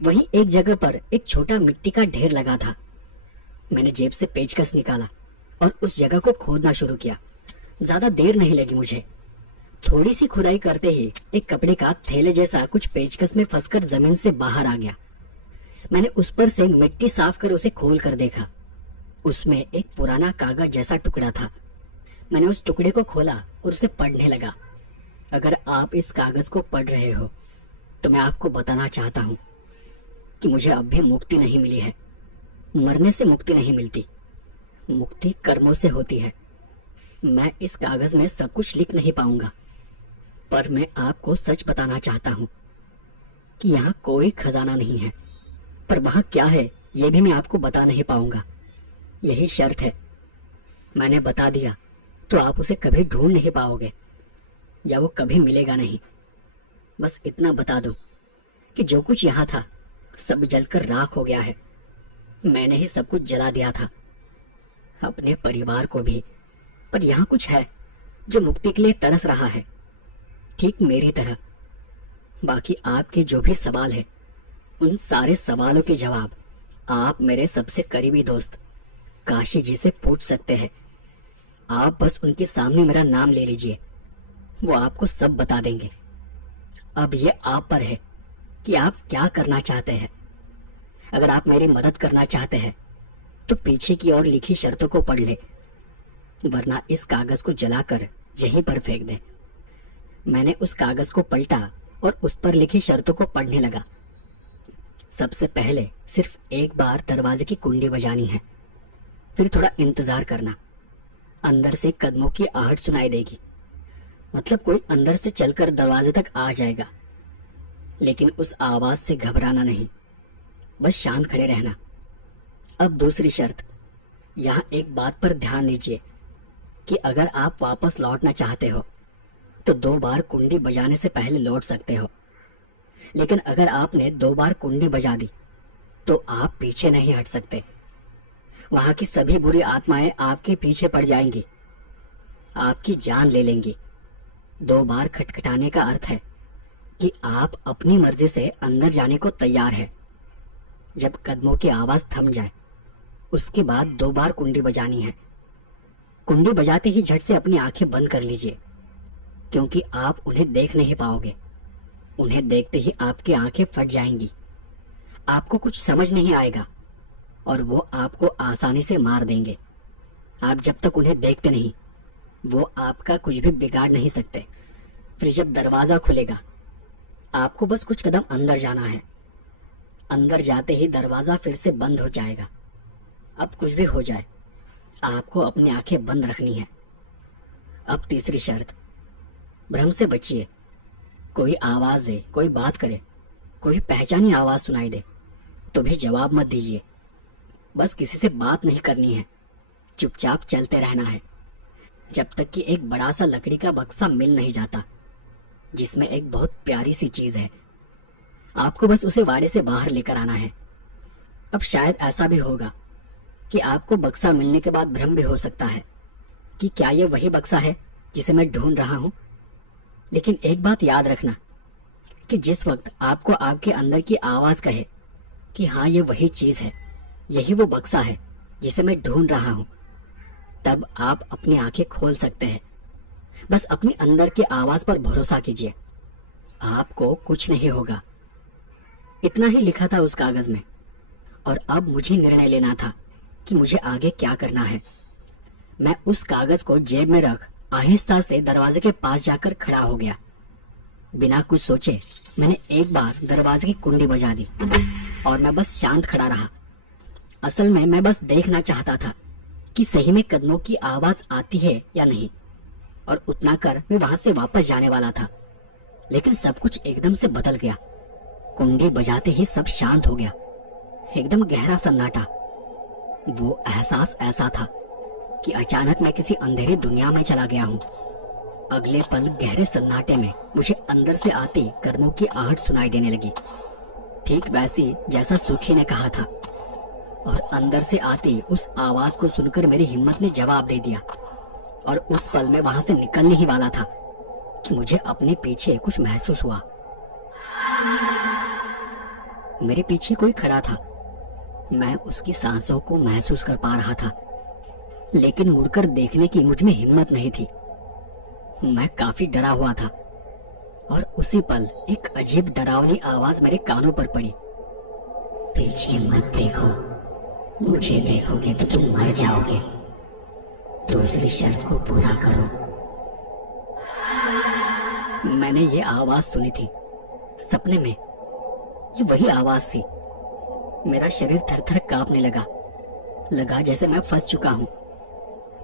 वहीं एक जगह पर एक छोटा मिट्टी का ढेर लगा था। मैंने जेब से पेचकस निकाला और उस जगह को खोदना शुरू किया। ज्यादा देर नहीं लगी मुझे। थोड़ी सी खुदाई करते ही एक कपड़े का थैले जैसा कुछ पेचकस में फंसकर जमीन से बाहर आ गया। मैंने उस पर से मिट्टी साफ कर उसे खोल कर देखा। उसमें एक पुराना कागज जैसा टुकड़ा था। मैंने उस टुकड़े को खोला और उसे पढ़ने लगा। अगर आप इस कागज को पढ़ रहे हो तो मैं आपको बताना चाहता हूँ कि मुझे अब भी मुक्ति नहीं मिली है। मरने से मुक्ति नहीं मिलती, मुक्ति कर्मों से होती है। मैं इस कागज में सब कुछ लिख नहीं पाऊंगा, पर मैं आपको सच बताना चाहता हूँ कि यहाँ कोई खजाना नहीं है। पर वहां क्या है ये भी मैं आपको बता नहीं पाऊंगा। यही शर्त है। मैंने बता दिया तो आप उसे कभी ढूंढ नहीं पाओगे या वो कभी मिलेगा नहीं। बस इतना बता दो कि जो कुछ यहाँ था सब जलकर राख हो गया है। मैंने ही सब कुछ जला दिया था, अपने परिवार को भी। पर यहाँ कुछ है जो मुक्ति के लिए तरस रहा है, ठीक मेरी तरह। बाकी आपके जो भी सवाल है उन सारे सवालों के जवाब आप मेरे सबसे करीबी दोस्त काशी जी से पूछ सकते हैं। आप बस उनके सामने मेरा नाम ले लीजिए, वो आपको सब बता देंगे। अब ये आप पर है कि आप क्या करना चाहते हैं। अगर आप मेरी मदद करना चाहते हैं तो पीछे की ओर लिखी शर्तों को पढ़ ले, वरना इस कागज को जलाकर यहीं पर फेंक दे। मैंने उस कागज को पलटा और उस पर लिखी शर्तों को पढ़ने लगा। सबसे पहले सिर्फ एक बार दरवाजे की कुंडी बजानी है, फिर थोड़ा इंतजार करना। अंदर से कदमों की आहट सुनाई देगी, मतलब कोई अंदर से चलकर दरवाजे तक आ जाएगा। लेकिन उस आवाज से घबराना नहीं, बस शांत खड़े रहना। अब दूसरी शर्त, यहाँ एक बात पर ध्यान दीजिए कि अगर आप वापस लौटना चाहते हो तो 2 बार कुंडी बजाने से पहले लौट सकते हो। लेकिन अगर आपने 2 बार कुंडी बजा दी तो आप पीछे नहीं हट सकते। वहां की सभी बुरी आत्माएं आपके पीछे पड़ जाएंगी, आपकी जान ले लेंगी। 2 बार खटखटाने का अर्थ है कि आप अपनी मर्जी से अंदर जाने को तैयार है। जब कदमों की आवाज थम जाए उसके बाद 2 बार कुंडी बजानी है। कुंडी बजाते ही झट से अपनी आंखें बंद कर लीजिए, क्योंकि आप उन्हें देख नहीं पाओगे। उन्हें देखते ही आपकी आंखें फट जाएंगी, आपको कुछ समझ नहीं आएगा और वो आपको आसानी से मार देंगे। आप जब तक उन्हें देखते नहीं वो आपका कुछ भी बिगाड़ नहीं सकते। फिर जब दरवाजा खुलेगा आपको बस कुछ कदम अंदर जाना है। अंदर जाते ही दरवाजा फिर से बंद हो जाएगा। अब कुछ भी हो जाए आपको अपनी आंखें बंद रखनी है। अब तीसरी शर्त, भ्रम से बचिए। कोई आवाज दे, कोई बात करे, कोई पहचानी आवाज सुनाई दे तो भी जवाब मत दीजिए। बस किसी से बात नहीं करनी है, चुपचाप चलते रहना है जब तक कि एक बड़ा सा लकड़ी का बक्सा मिल नहीं जाता जिसमें एक बहुत प्यारी सी चीज है। आपको बस उसे वाड़े से बाहर लेकर आना है। अब शायद ऐसा भी होगा कि आपको बक्सा मिलने के बाद भ्रम भी हो सकता है कि क्या यह वही बक्सा है जिसे मैं ढूंढ रहा हूं। लेकिन एक बात याद रखना कि जिस वक्त आपको आपके अंदर की आवाज कहे कि हाँ ये वही चीज है, यही वो बक्सा है जिसे मैं ढूंढ रहा हूं, तब आप अपनी आंखें खोल सकते हैं। बस अपनी अंदर की आवाज पर भरोसा कीजिए, आपको कुछ नहीं होगा। इतना ही लिखा था उस कागज में और अब मुझे निर्णय लेना था कि मुझे आगे क्या करना है। मैं उस कागज को जेब में रख आहिस्ता से दरवाजे के पास जाकर खड़ा हो गया। बिना कुछ सोचे मैंने एक बार दरवाजे की कुंडी बजा दी और मैं बस शांत खड़ा रहा। असल में मैं बस देखना चाहता था कि सही में कदमों की आवाज आती है या नहीं, और उतना कर मैं वहां से वापस जाने वाला था। लेकिन सब कुछ एकदम से बदल गया। कुंडी बजाते ही सब शांत हो गया, एकदम गहरा सन्नाटा। वो एहसास ऐसा था कि अचानक मैं किसी अंधेरी दुनिया में चला गया हूँ। अगले पल गहरे सन्नाटे में मुझे अंदर से आती कदमों की आहट सुनाई देने लगी, ठीक वैसी जैसा सूखी ने कहा था। और अंदर से आती उस आवाज को सुनकर मेरी हिम्मत ने जवाब दे दिया और उस पल में वहां से निकलने ही वाला था कि मुझे अपने पीछे कुछ महसूस हुआ। मेरे पीछे कोई खड़ा था। मैं उसकी सांसों को महसूस कर पा रहा था, लेकिन मुड़कर देखने की मुझ में हिम्मत नहीं थी। मैं काफी डरा हुआ था और उसी पल एक अजीब डरावनी आवाज मेरे कानों पर पड़ी। पीछे मत देखो, मुझे देखोगे तो तुम मर जाओगे। दूसरी शर्त को पूरा करो। मैंने ये आवाज सुनी थी सपने में। ये वही आवाज थी। मेरा शरीर थर थर कांपने लगा जैसे मैं फंस चुका हूं।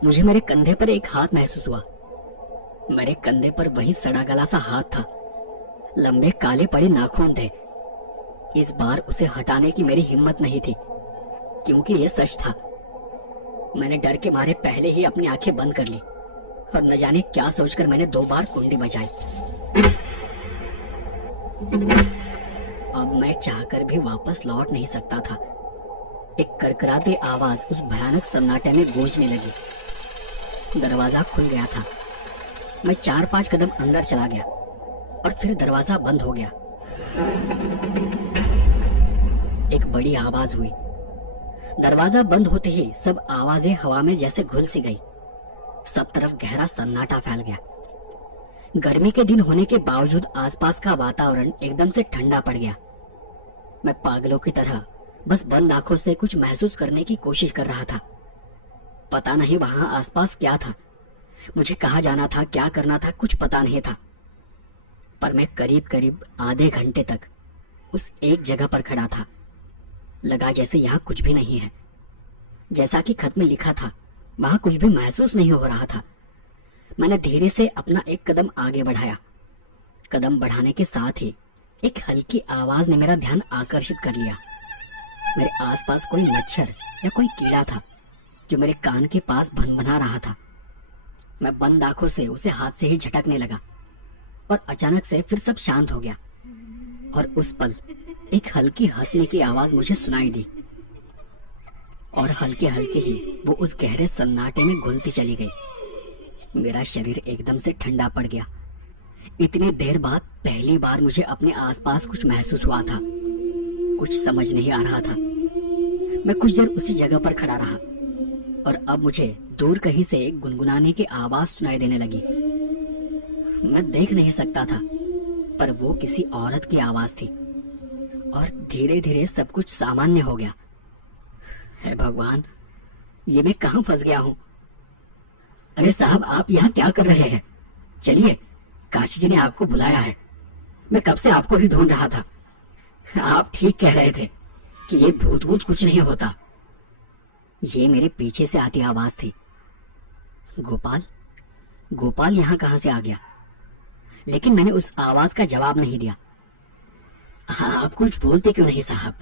मुझे मेरे कंधे पर एक हाथ महसूस हुआ। मेरे कंधे पर वही सड़ा गला सा हाथ था, लंबे काले पड़े नाखून थे। इस बार उसे हटाने की मेरी हिम्मत नहीं थी, क्योंकि यह सच था। मैंने डर के मारे पहले ही अपनी आंखें बंद कर ली और न जाने क्या सोचकर मैंने 2 बार कुंडी बजाई। अब मैं चाहकर भी वापस लौट नहीं सकता था। एक करकराती आवाज उस भयानक सन्नाटे में गूंजने लगी। दरवाजा खुल गया था। मैं 4-5 कदम अंदर चला गया और फिर दरवाजा बंद हो गया। एक बड़ी आवाज हुई। दरवाजा बंद होते ही सब आवाजें हवा में जैसे घुल सी गई। सब तरफ गहरा सन्नाटा फैल गया। गर्मी के दिन होने के बावजूद आसपास का वातावरण एकदम से ठंडा पड़ गया। मैं पागलों की तरह बस बंद आंखों से कुछ महसूस करने की कोशिश कर रहा था। पता नहीं वहां आसपास क्या था, मुझे कहाँ जाना था, क्या करना था, कुछ पता नहीं था। पर मैं करीब करीब आधे घंटे तक उस एक जगह पर खड़ा था। लगा जैसे यहाँ कुछ भी नहीं है। जैसा कि खत में लिखा था वहां कुछ भी महसूस नहीं हो रहा था। मैंने धीरे से अपना एक कदम आगे बढ़ाया। कदम बढ़ाने के साथ ही एक हल्की आवाज ने मेरा ध्यान आकर्षित कर लिया। मेरे आसपास कोई मच्छर या कोई कीड़ा था जो मेरे कान के पास भनभना रहा था। मैं बंद आंखों से उसे हाथ से ही झटकने लगा और अचानक से फिर सब शांत हो गया और उस पल एक हल्की हंसने की आवाज मुझे सुनाई दी और हल्के हल्के ही वो उस गहरे सन्नाटे में घुलती चली गई। मेरा शरीर एकदम से ठंडा पड़ गया। इतनी देर बाद पहली बार मुझे अपने आसपास कुछ महसूस हुआ था। कुछ समझ नहीं आ रहा था। मैं कुछ देर उसी जगह पर खड़ा रहा और अब मुझे दूर कहीं से एक गुनगुनाने की आवाज सुनाई देने लगी। मैं देख नहीं सकता था, पर वो किसी औरत की आवाज थी और धीरे धीरे सब कुछ सामान्य हो गया। हे भगवान, ये मैं कहां फंस गया हूं? अरे साहब, आप यहाँ क्या कर रहे हैं? चलिए, काशी जी ने आपको बुलाया है। मैं कब से आपको ही ढूंढ रहा था। आप ठीक कह रहे थे कि ये भूत भूत कुछ नहीं होता। ये मेरे पीछे से आती आवाज थी। गोपाल, गोपाल यहाँ कहां से आ गया? लेकिन मैंने उस आवाज का जवाब नहीं दिया। हाँ, आप कुछ बोलते क्यों नहीं साहब?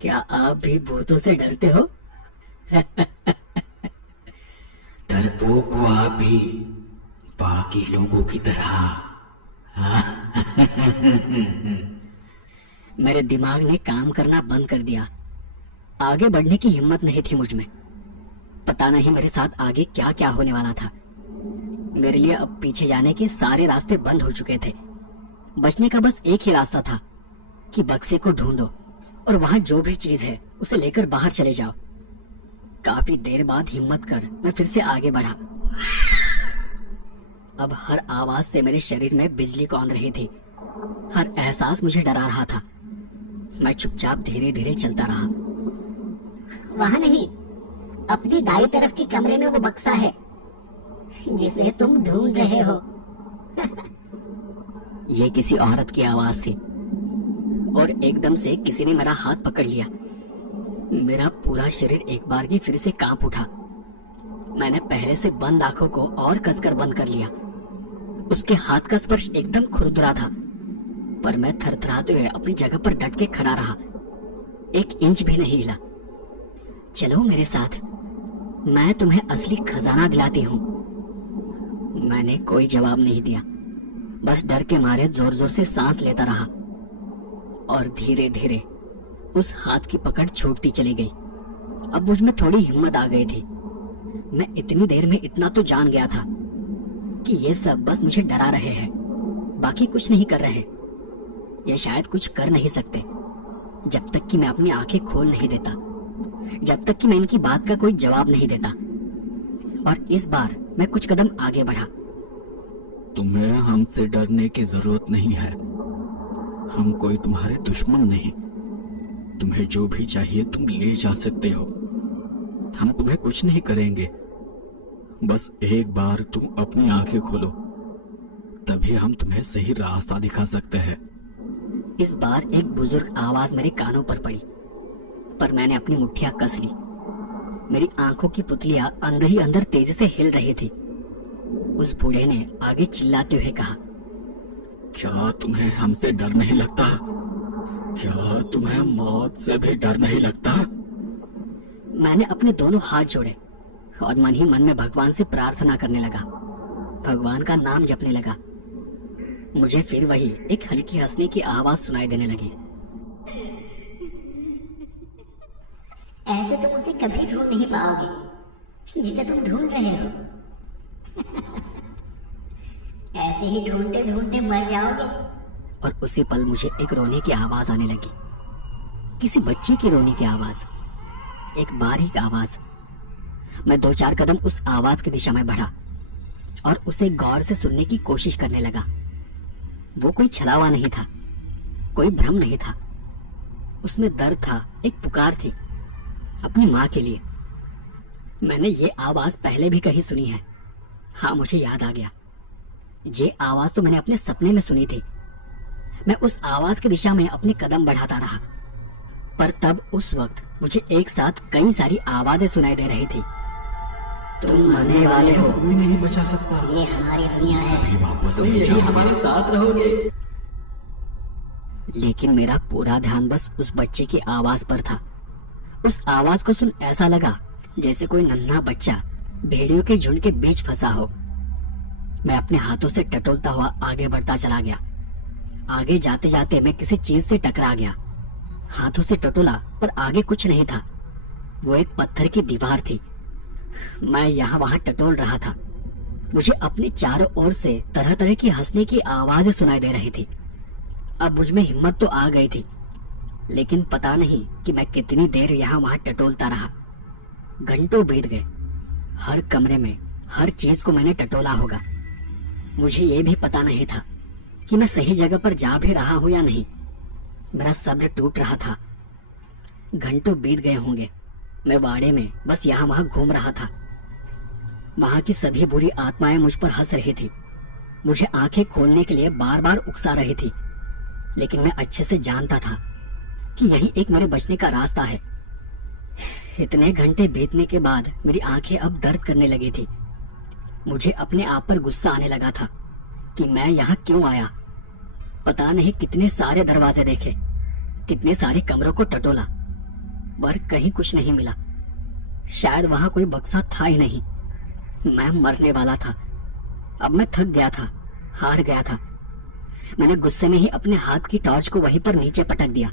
क्या आप भी भूतों से डरते हो? डरपोक हो आप भी, बाकी लोगों की तरह। मेरे दिमाग ने काम करना बंद कर दिया। आगे बढ़ने की हिम्मत नहीं थी मुझ में। पता नहीं मेरे साथ आगे क्या क्या होने वाला था। मेरे लिए अब पीछे जाने के सारे रास्ते बंद हो चुके थे। बचने का बस एक ही रास्ता था कि बक्से को ढूंढो और वहां जो भी चीज है उसे लेकर बाहर चले जाओ। काफी देर बाद हिम्मत कर मैं फिर से आगे बढ़ा। अब हर आवाज से मेरे शरीर में बिजली कौंध रही थी। हर एहसास मुझे डरा रहा था। मैं चुपचाप धीरे धीरे चलता रहा। वहां नहीं, अपनी दाई तरफ के कमरे में वो बक्सा है जिसे तुम ढूंढ रहे हो। ये किसी औरत की आवाज थी और एकदम से किसी ने मेरा हाथ पकड़ लिया। मेरा पूरा शरीर एक बार की फिर से कांप उठा। मैंने पहले से बंद आंखों को और कसकर बंद कर लिया। उसके हाथ का स्पर्श एकदम खुरदुरा था, पर मैं थरथराते हुए अपनी जगह पर डट के खड़ा रहा। एक इंच भी नहीं हिला। चलो मेरे साथ, मैं तुम्हें असली खजाना दिलाती हूँ। मैंने कोई जवाब नहीं दिया, बस डर के मारे जोर जोर से सांस लेता रहा और धीरे धीरे उस हाथ की पकड़ छूटती चली गई। अब मुझ में थोड़ी हिम्मत आ गई थी। मैं इतनी देर में इतना तो जान गया था कि ये सब बस मुझे डरा रहे हैं, बाकी कुछ नहीं कर रहे। ये शायद कुछ कर नहीं सकते जब तक कि मैं अपनी आंखें खोल नहीं देता, जब तक कि मैं इनकी बात का कोई जवाब नहीं देता। और इस बार मैं कुछ कदम आगे बढ़ा। तुम्हें हमसे डरने की जरूरत नहीं है। हम कोई तुम्हारे दुश्मन नहीं। तुम्हें जो भी चाहिए तुम ले जा सकते हो। हम तुम्हें कुछ नहीं करेंगे। बस एक बार तुम अपनी आंखें खोलो, तभी हम तुम्हें सही रास्ता दिखा सकते हैं। इस बार एक बुजुर्ग आवाज मेरे कानों पर पड़ी, पर मैंने अपनी मुट्ठियां कस ली। मेरी आंखों की पुतलियां अंदर ही अंदर तेजी से हिल रही थी। उस बूढ़े ने आगे चिल्लाते हुए कहा, क्या तुम्हें हमसे डर नहीं लगता? क्या तुम्हें मौत से भी डर नहीं लगता? मैंने अपने दोनों हाथ जोड़े और मन ही मन में भगवान से प्रार्थना करने लगा। भगवान का नाम जपने लगा। मुझे फिर वही एक हल्की हंसने की आवाज सुनाई देने लगी। ऐसे तुम उसे कभी ढूंढ नहीं पाओगे जिसे तुम ढूंढ रहे हो। ऐसे ही ढूंढते ढूंढते मर जाओगे। और उसी पल मुझे एक रोने की आवाज आने लगी। किसी बच्चे की रोने की आवाज, एक बारीक आवाज। मैं 2-4 कदम उस आवाज की दिशा में बढ़ा और उसे गौर से सुनने की कोशिश करने लगा। वो कोई छलावा नहीं था, कोई भ्रम नहीं था। उसमें दर्द था, एक पुकार थी अपनी माँ के लिए। मैंने ये आवाज पहले भी कहीं सुनी है। हाँ, मुझे याद आ गया। ये आवाज तो मैंने अपने सपने में सुनी थी। मैं उस आवाज की दिशा में अपने कदम बढ़ाता रहा, पर तब उस वक्त मुझे एक साथ कई सारी आवाजें सुनाई दे रही थी। तुम मरने वाले हो, कोई नहीं बचा सकता। ये हमारी दुनिया है, अभी वापस तुम नहीं यही जाओगे। हमारे साथ रहोगे। लेकिन मेरा पूरा ध्यान बस उस बच्चे की आवाज पर था। उस आवाज को सुन ऐसा लगा जैसे कोई नन्हा बच्चा भेड़ियों के झुंड के बीच फंसा हो। मैं अपने हाथों से टटोलता हुआ आगे बढ़ता चला गया। आगे जाते जाते मैं किसी चीज से टकरा गया। हाथों से टटोला पर आगे कुछ नहीं था। वो एक पत्थर की दीवार थी। मैं यहाँ वहां टटोल रहा था। मुझे अपने चारों ओर से तरह तरह की हंसने की आवाजें सुनाई दे रही थी। अब मुझ में हिम्मत तो आ गई थी, लेकिन पता नहीं कि मैं कितनी देर यहाँ वहां टटोलता रहा। घंटों बीत गए। हर कमरे में हर चीज को मैंने टटोला होगा। मुझे ये भी पता नहीं था कि मैं सही जगह पर जा भी रहा हूं या नहीं। मेरा सब्र टूट रहा था। घंटों बीत गए होंगे। मैं वाड़े में बस यहाँ वहां घूम रहा था। वहां की सभी बुरी आत्माएं मुझ पर हंस रही थी। मुझे आंखें खोलने के लिए बार बार उकसा रही थी, लेकिन मैं अच्छे से जानता था कि यही एक मेरे बचने का रास्ता है। इतने घंटे बीतने के बाद मेरी आंखें अब दर्द करने लगी थी। मुझे अपने आप पर गुस्सा आने लगा था कि मैं यहाँ क्यों आया। पता नहीं कितने सारे दरवाजे देखे, कितने सारे कमरों को टटोला, पर कहीं कुछ नहीं मिला। शायद वहां कोई बक्सा था ही नहीं। मैं मरने वाला था। अब मैं थक गया था, हार गया था। मैंने गुस्से में ही अपने हाथ की टॉर्च को वहीं पर नीचे पटक दिया,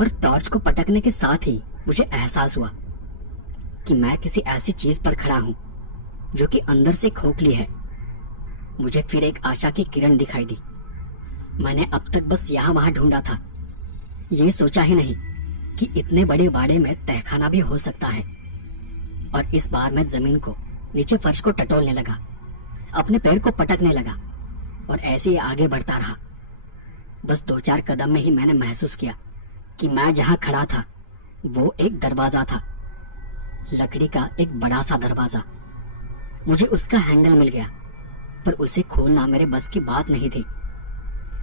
और टॉर्च को पटकने के साथ ही मुझे एहसास हुआ कि मैं किसी ऐसी चीज पर खड़ा हूं जो कि अंदर से खोखली है। मुझे फिर एक आशा की किरण दिखाई दी। मैंने अब तक बस यहाँ वहां ढूंढा था, ये सोचा ही नहीं कि इतने बड़े वाड़े में तहखाना भी हो सकता है। और इस बार मैं जमीन को, नीचे फर्श को टटोलने लगा, अपने पैर को पटकने लगा और ऐसे ही आगे बढ़ता रहा। बस 2-4 कदम में ही मैंने महसूस किया कि मैं जहां खड़ा था वो एक दरवाजा था, लकड़ी का एक बड़ा सा दरवाजा। मुझे उसका हैंडल मिल गया, पर उसे खोलना मेरे बस की बात नहीं थी।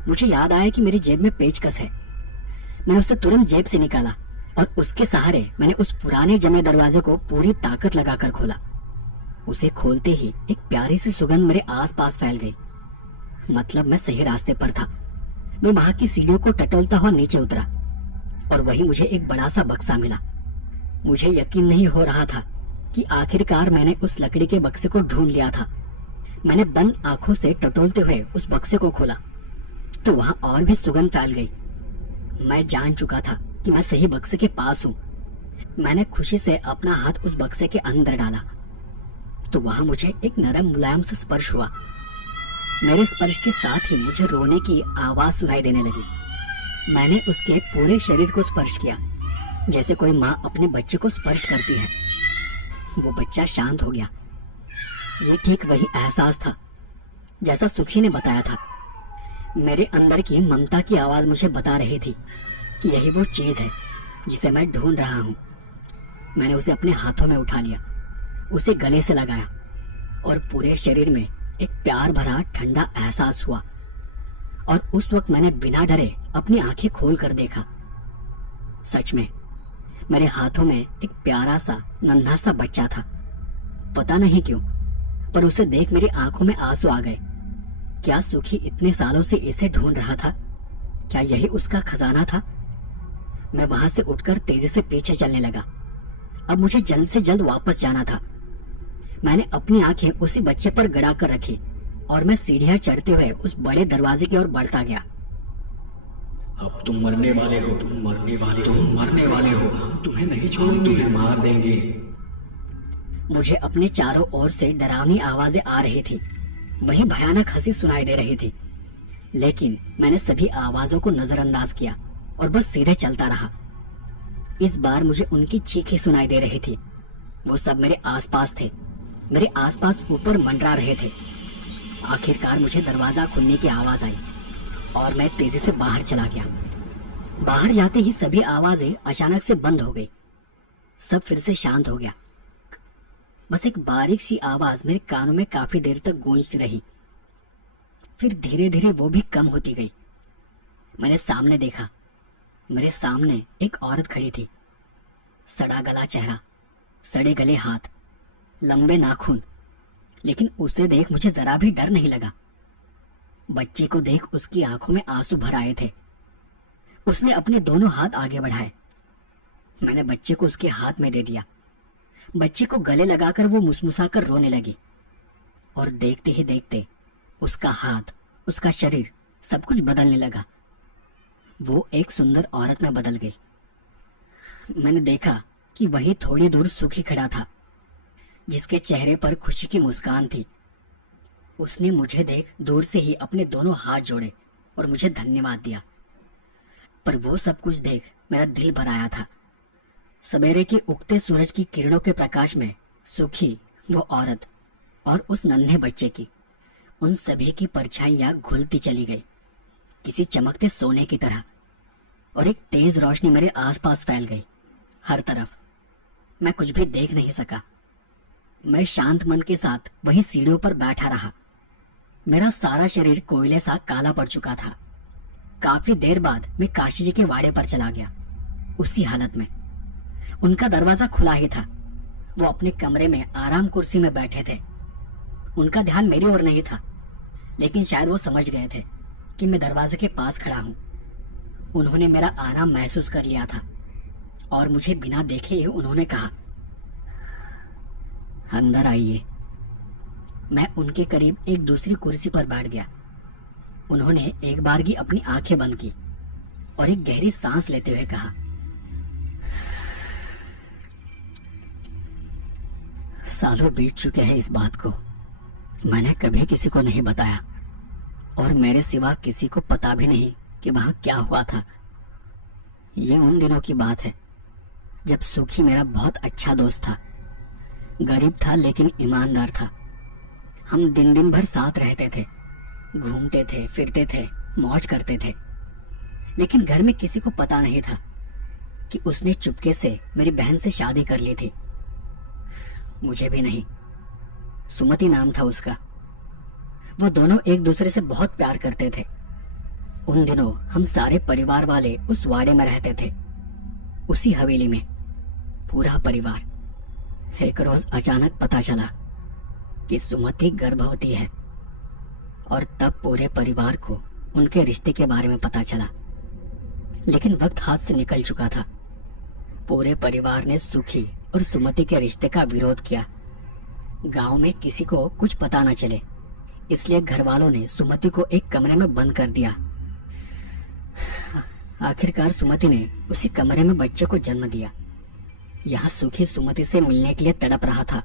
मुझे याद आया कि मेरी जेब में पेचकस है। मैंने उसे तुरंत जेब से निकाला और उसके सहारे मैंने उस पुराने जमे दरवाजे को पूरी ताकत लगाकर खोला। उसे खोलते ही एक प्यारी सी सुगंध मेरे आसपास फैल गई। मतलब मैं सही रास्ते पर था। मैं वहां की सीढ़ियों को टटोलता हुआ नीचे उतरा और वहीं मुझे एक बड़ा सा बक्सा मिला। मुझे यकीन नहीं हो रहा था कि आखिरकार मैंने उस लकड़ी के बक्से को ढूंढ लिया था। मैंने बंद आंखों से टटोलते हुए उस बक्से को खोला तो वहां और भी सुगंध फैल गई। मैं जान चुका था कि मैं सही बक्से के पास हूँ। मैंने खुशी से अपना हाथ उस बक्से के अंदर डाला तो वहां मुझे एक नरम मुलायम सा स्पर्श हुआ। मेरे स्पर्श के साथ ही मुझे रोने की आवाज सुनाई देने लगी। मैंने उसके पूरे शरीर को स्पर्श किया, जैसे कोई माँ अपने बच्चे को स्पर्श करती है। वो बच्चा शांत हो गया। ये ठीक वही एहसास था जैसा सुखी ने बताया था। मेरे अंदर की ममता की आवाज मुझे बता रही थी कि यही वो चीज है जिसे मैं ढूंढ रहा हूँ। मैंने उसे अपने हाथों में उठा लिया, उसे गले से लगाया और पूरे शरीर में एक प्यार भरा ठंडा एहसास हुआ। और उस वक्त मैंने बिना डरे अपनी आंखें खोल कर देखा। सच में मेरे हाथों में एक प्यारा सा नन्हा सा बच्चा था। पता नहीं क्यों, पर उसे देख मेरी आंखों में आंसू आ गए। क्या सुखी इतने सालों से इसे ढूंढ रहा था? क्या यही उसका खजाना था? मैं वहां से उठकर तेजी से पीछे चलने लगा। अब मुझे जल्द से जल्द वापस जाना था। मैंने अपनी आंखें उसी बच्चे पर गड़ा कर रखी और मैं सीढ़ियां चढ़ते हुए उस बड़े दरवाजे की ओर बढ़ता गया। अब तुम मरने वाले हो, तुम मरने वाले हो। हम तुम्हें नहीं छोड़ेंगे, तुम्हें मार देंगे। मुझे अपने चारों ओर से डरावनी आवाजें आ रही थी, वही भयानक हंसी सुनाई दे रही थी। लेकिन मैंने सभी आवाजों को नजरअंदाज किया और बस सीधे चलता रहा। इस बार मुझे उनकी चीखें सुनाई दे रही थी। वो सब मेरे आसपास थे, मेरे आसपास ऊपर मंडरा रहे थे। आखिरकार मुझे दरवाजा खुलने की आवाज आई और मैं तेजी से बाहर चला गया। बाहर जाते ही सभी आवाजें अचानक से बंद हो गई। सब फिर से शांत हो गया। बस एक बारीक सी आवाज मेरे कानों में काफी देर तक गूंजती रही, फिर धीरे धीरे वो भी कम होती गई। मैंने सामने देखा। मेरे सामने एक औरत खड़ी थी। सड़ा गला चेहरा, सड़े गले हाथ, लंबे नाखून, लेकिन उसे देख मुझे जरा भी डर नहीं लगा। बच्चे को देख उसकी आंखों में आंसू भर आए थे। उसने अपने दोनों हाथ आगे बढ़ाए। मैंने बच्चे को उसके हाथ में दे दिया। बच्चे को गले लगाकर वो मुसमुसाकर रोने लगी और देखते ही देखते उसका हाथ, उसका शरीर सब कुछ बदलने लगा। वो एक सुंदर औरत में बदल गई। मैंने देखा कि वही थोड़ी दूर सुखी खड़ा था, जिसके चेहरे पर खुशी की मुस्कान थी। उसने मुझे देख दूर से ही अपने दोनों हाथ जोड़े और मुझे धन्यवाद दिया। पर वो सब कुछ देख मेरा दिल भर आया था। सवेरे के उगते सूरज की किरणों के प्रकाश में सुखी, वो औरत और उस नन्हे बच्चे की, उन सभी की परछाइयां घुलती चली गई, किसी चमकते सोने की तरह। और एक तेज रोशनी मेरे आसपास फैल गई, हर तरफ। मैं कुछ भी देख नहीं सका। मैं शांत मन के साथ वही सीढ़ियों पर बैठा रहा। मेरा सारा शरीर कोयले सा काला पड़ चुका था। काफी देर बाद मैं काशी जी के वाड़े पर चला गया, उसी हालत में। उनका दरवाजा खुला ही था। वो अपने कमरे में आराम कुर्सी में बैठे थे। उनका ध्यान मेरी ओर नहीं था, लेकिन शायद वो समझ गए थे कि मैं दरवाजे के पास खड़ा हूं। उन्होंने मेरा आना महसूस कर लिया था और मुझे बिना देखे ही उन्होंने कहा, अंदर आइए। मैं उनके करीब एक दूसरी कुर्सी पर बैठ गया। उन्होंने एक बारगी अपनी आंखें बंद की और एक गहरी सांस लेते हुए कहा, सालों बीत चुके हैं इस बात को। मैंने कभी किसी को नहीं बताया और मेरे सिवा किसी को पता भी नहीं कि वहां क्या हुआ था। ये उन दिनों की बात है जब सुखी मेरा बहुत अच्छा दोस्त था। गरीब था लेकिन ईमानदार था। हम दिन दिन भर साथ रहते थे, घूमते थे, फिरते थे, मौज करते थे। लेकिन घर में किसी को पता नहीं था कि उसने चुपके से मेरी बहन से शादी कर ली थी। मुझे भी नहीं। सुमति नाम था उसका। वो दोनों एक दूसरे से बहुत प्यार करते थे। उन दिनों हम सारे परिवार वाले उस वाड़े में रहते थे, उसी हवेली में, पूरा परिवार। एक रोज अचानक पता चला कि सुमति गर्भवती है और तब पूरे परिवार को उनके रिश्ते के बारे में पता चला। लेकिन वक्त हाथ से निकल चुका था। पूरे परिवार ने सुखी और सुमति के रिश्ते का विरोध किया। गांव में किसी को कुछ पता न चले, इसलिए घर वालों ने सुमति को एक कमरे में बंद कर दिया। आखिरकार सुमति ने उसी कमरे में बच्चे को जन्म दिया। यहाँ सुखी सुमति से मिलने के लिए तड़प रहा था।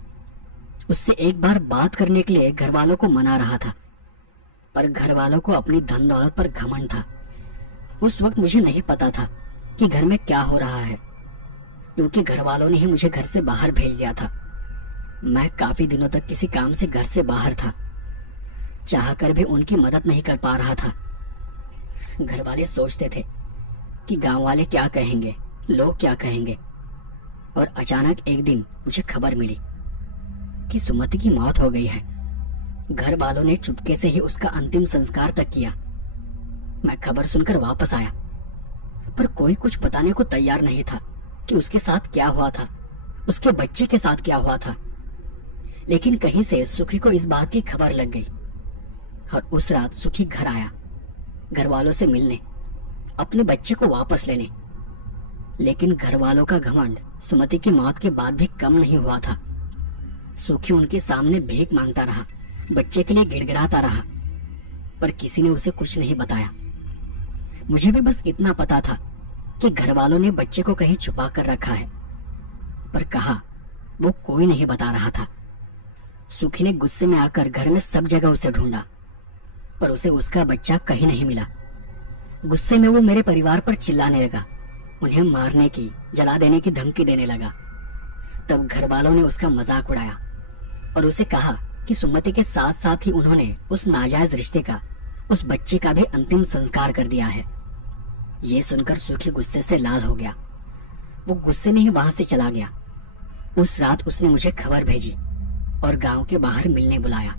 उससे एक बार बात करने के लिए घर वालों को मना रहा था, पर घर वालों को अपनी धन दौलत पर घमंड था। उस वक्त मुझे नहीं पता था कि घर में क्या हो रहा है, क्योंकि घर वालों ने ही मुझे घर से बाहर भेज दिया था। मैं काफी दिनों तक किसी काम से घर से बाहर था, चाहकर भी उनकी मदद नहीं कर पा रहा था। घर वाले सोचते थे कि गांव वाले क्या कहेंगे, लोग क्या कहेंगे। और अचानक एक दिन मुझे खबर मिली कि सुमति की मौत हो गई है। घर वालों ने चुपके से ही उसका अंतिम संस्कार तक किया। मैं खबर सुनकर वापस आया, पर कोई कुछ बताने को तैयार नहीं था कि उसके साथ क्या हुआ था, उसके बच्चे के साथ क्या हुआ था। लेकिन कहीं से सुखी को इस बात की खबर लग गई और उस रात सुखी घर आया, घर वालों से मिलने, अपने बच्चे को वापस लेने। लेकिन घर वालों का घमंड सुमति की मौत के बाद भी कम नहीं हुआ था। सुखी उनके सामने भीख मांगता रहा, बच्चे के लिए गिड़गिड़ाता रहा, पर किसी ने उसे कुछ नहीं बताया। मुझे भी बस इतना पता था कि घर वालों ने बच्चे को कहीं छुपा कर रखा है, पर कहा वो कोई नहीं बता रहा था। सुखी ने गुस्से में आकर घर में सब जगह उसे ढूंढा, पर उसे उसका बच्चा कहीं नहीं मिला। गुस्से में वो मेरे परिवार पर चिल्लाने लगा, उन्हें मारने की, जला देने की धमकी देने लगा। तब घर वालों ने उसका मजाक उड़ाया और उसे कहा कि सुमति के साथ साथ ही उन्होंने उस नाजायज रिश्ते का, उस बच्चे का भी अंतिम संस्कार कर दिया है। ये सुनकर सुखी गुस्से से लाल हो गया। वो गुस्से में ही वहां से चला गया। उस रात उसने मुझे खबर भेजी और गांव के बाहर मिलने बुलाया।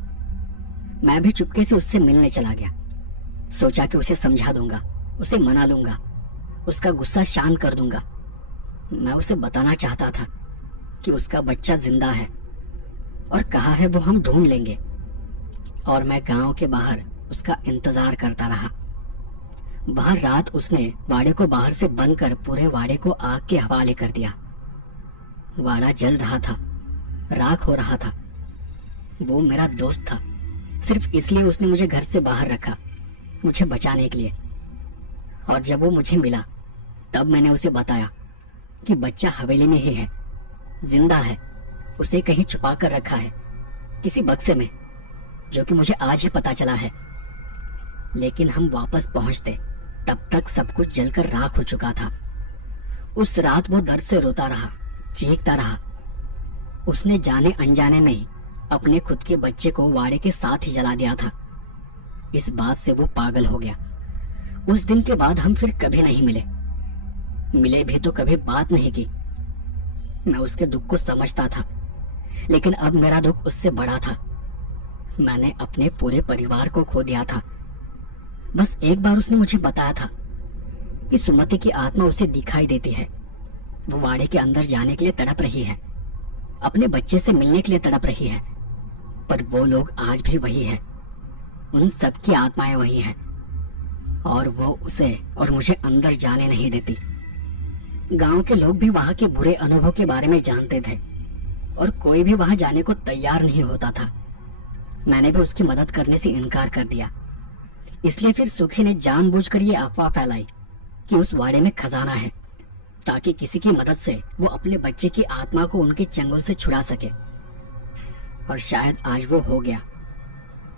मैं भी चुपके से उससे मिलने चला गया। सोचा कि उसे समझा दूंगा, उसे मना लूंगा, उसका गुस्सा शांत कर दूंगा। मैं उसे बताना चाहता था कि उसका बच्चा जिंदा है और कहा है वो हम ढूंढ लेंगे। और मैं गांव के बाहर उसका इंतजार करता रहा। बाहर रात उसने वाड़े को बाहर से बंद कर पूरे वाड़े को आग के हवाले कर दिया। वाड़ा जल रहा था, राख हो रहा था। वो मेरा दोस्त था, सिर्फ इसलिए उसने मुझे घर से बाहर रखा। मुझे बचाने के लिए। और जब वो मुझे मिला तब मैंने उसे बताया कि बच्चा हवेली में ही है, जिंदा है, उसे कहीं छुपा कर रखा है किसी बक्से में, जो कि मुझे आज ही पता चला है। लेकिन हम वापस पहुंचते तब तक सब कुछ जलकर राख हो चुका था। उस रात वो दर्द से रोता रहा, चीखता रहा। उसने जाने अनजाने में ही अपने खुद के बच्चे को वाड़े के साथ ही जला दिया था। इस बात से वो पागल हो गया। उस दिन के बाद हम फिर कभी नहीं मिले भी तो कभी बात नहीं की। मैं उसके दुख को समझता था, लेकिन अब मेरा दुख उससे बड़ा था। मैंने अपने पूरे परिवार को खो दिया था। बस एक बार उसने मुझे बताया था कि सुमति की आत्मा उसे दिखाई देती है। वो वाड़े के अंदर जाने के लिए तड़प रही है, अपने बच्चे से मिलने के लिए तड़प रही है। पर वो लोग आज भी वही है, उन सब की आत्माएं वही हैं, और वो उसे और मुझे अंदर जाने नहीं देती। गांव के लोग भी वहां के बुरे अनुभव के बारे में जानते थे, और कोई भी वहां जाने को तैयार नहीं होता था। मैंने भी उसकी मदद करने से इनकार कर दिया। इसलिए फिर सुखी ने जानबूझकर ये अफवाह फैलाई कि उस वाड़े में खजाना है, ताकि किसी की मदद से वो अपने बच्चे की आत्मा को उनके चंगुल से छुड़ा सके। और शायद आज वो हो गया।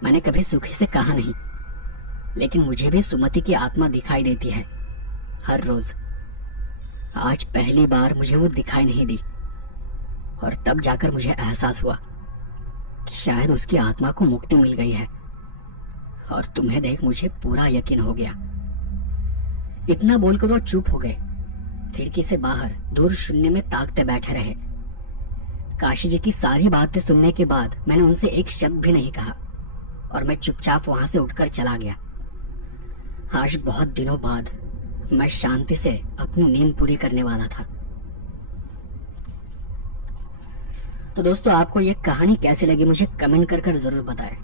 मैंने कभी सुखी से कहा नहीं, लेकिन मुझे भी सुमति की आत्मा दिखाई देती है हर रोज। आज पहली बार मुझे वो दिखाई नहीं दी, और तब जाकर मुझे एहसास हुआ कि शायद उसकी आत्मा को मुक्ति मिल गई है। और तुम्हें देख मुझे पूरा यकीन हो गया। इतना बोलकर वो चुप हो गए। खिड़की से बाहर दूर शून्य में ताकते बैठे रहे। काशी जी की सारी बातें सुनने के बाद मैंने उनसे एक शब्द भी नहीं कहा, और मैं चुपचाप वहां से उठकर चला गया। आज बहुत दिनों बाद मैं शांति से अपनी नींद पूरी करने वाला था। तो दोस्तों, आपको ये कहानी कैसी लगी मुझे कमेंट कर जरूर बताएं।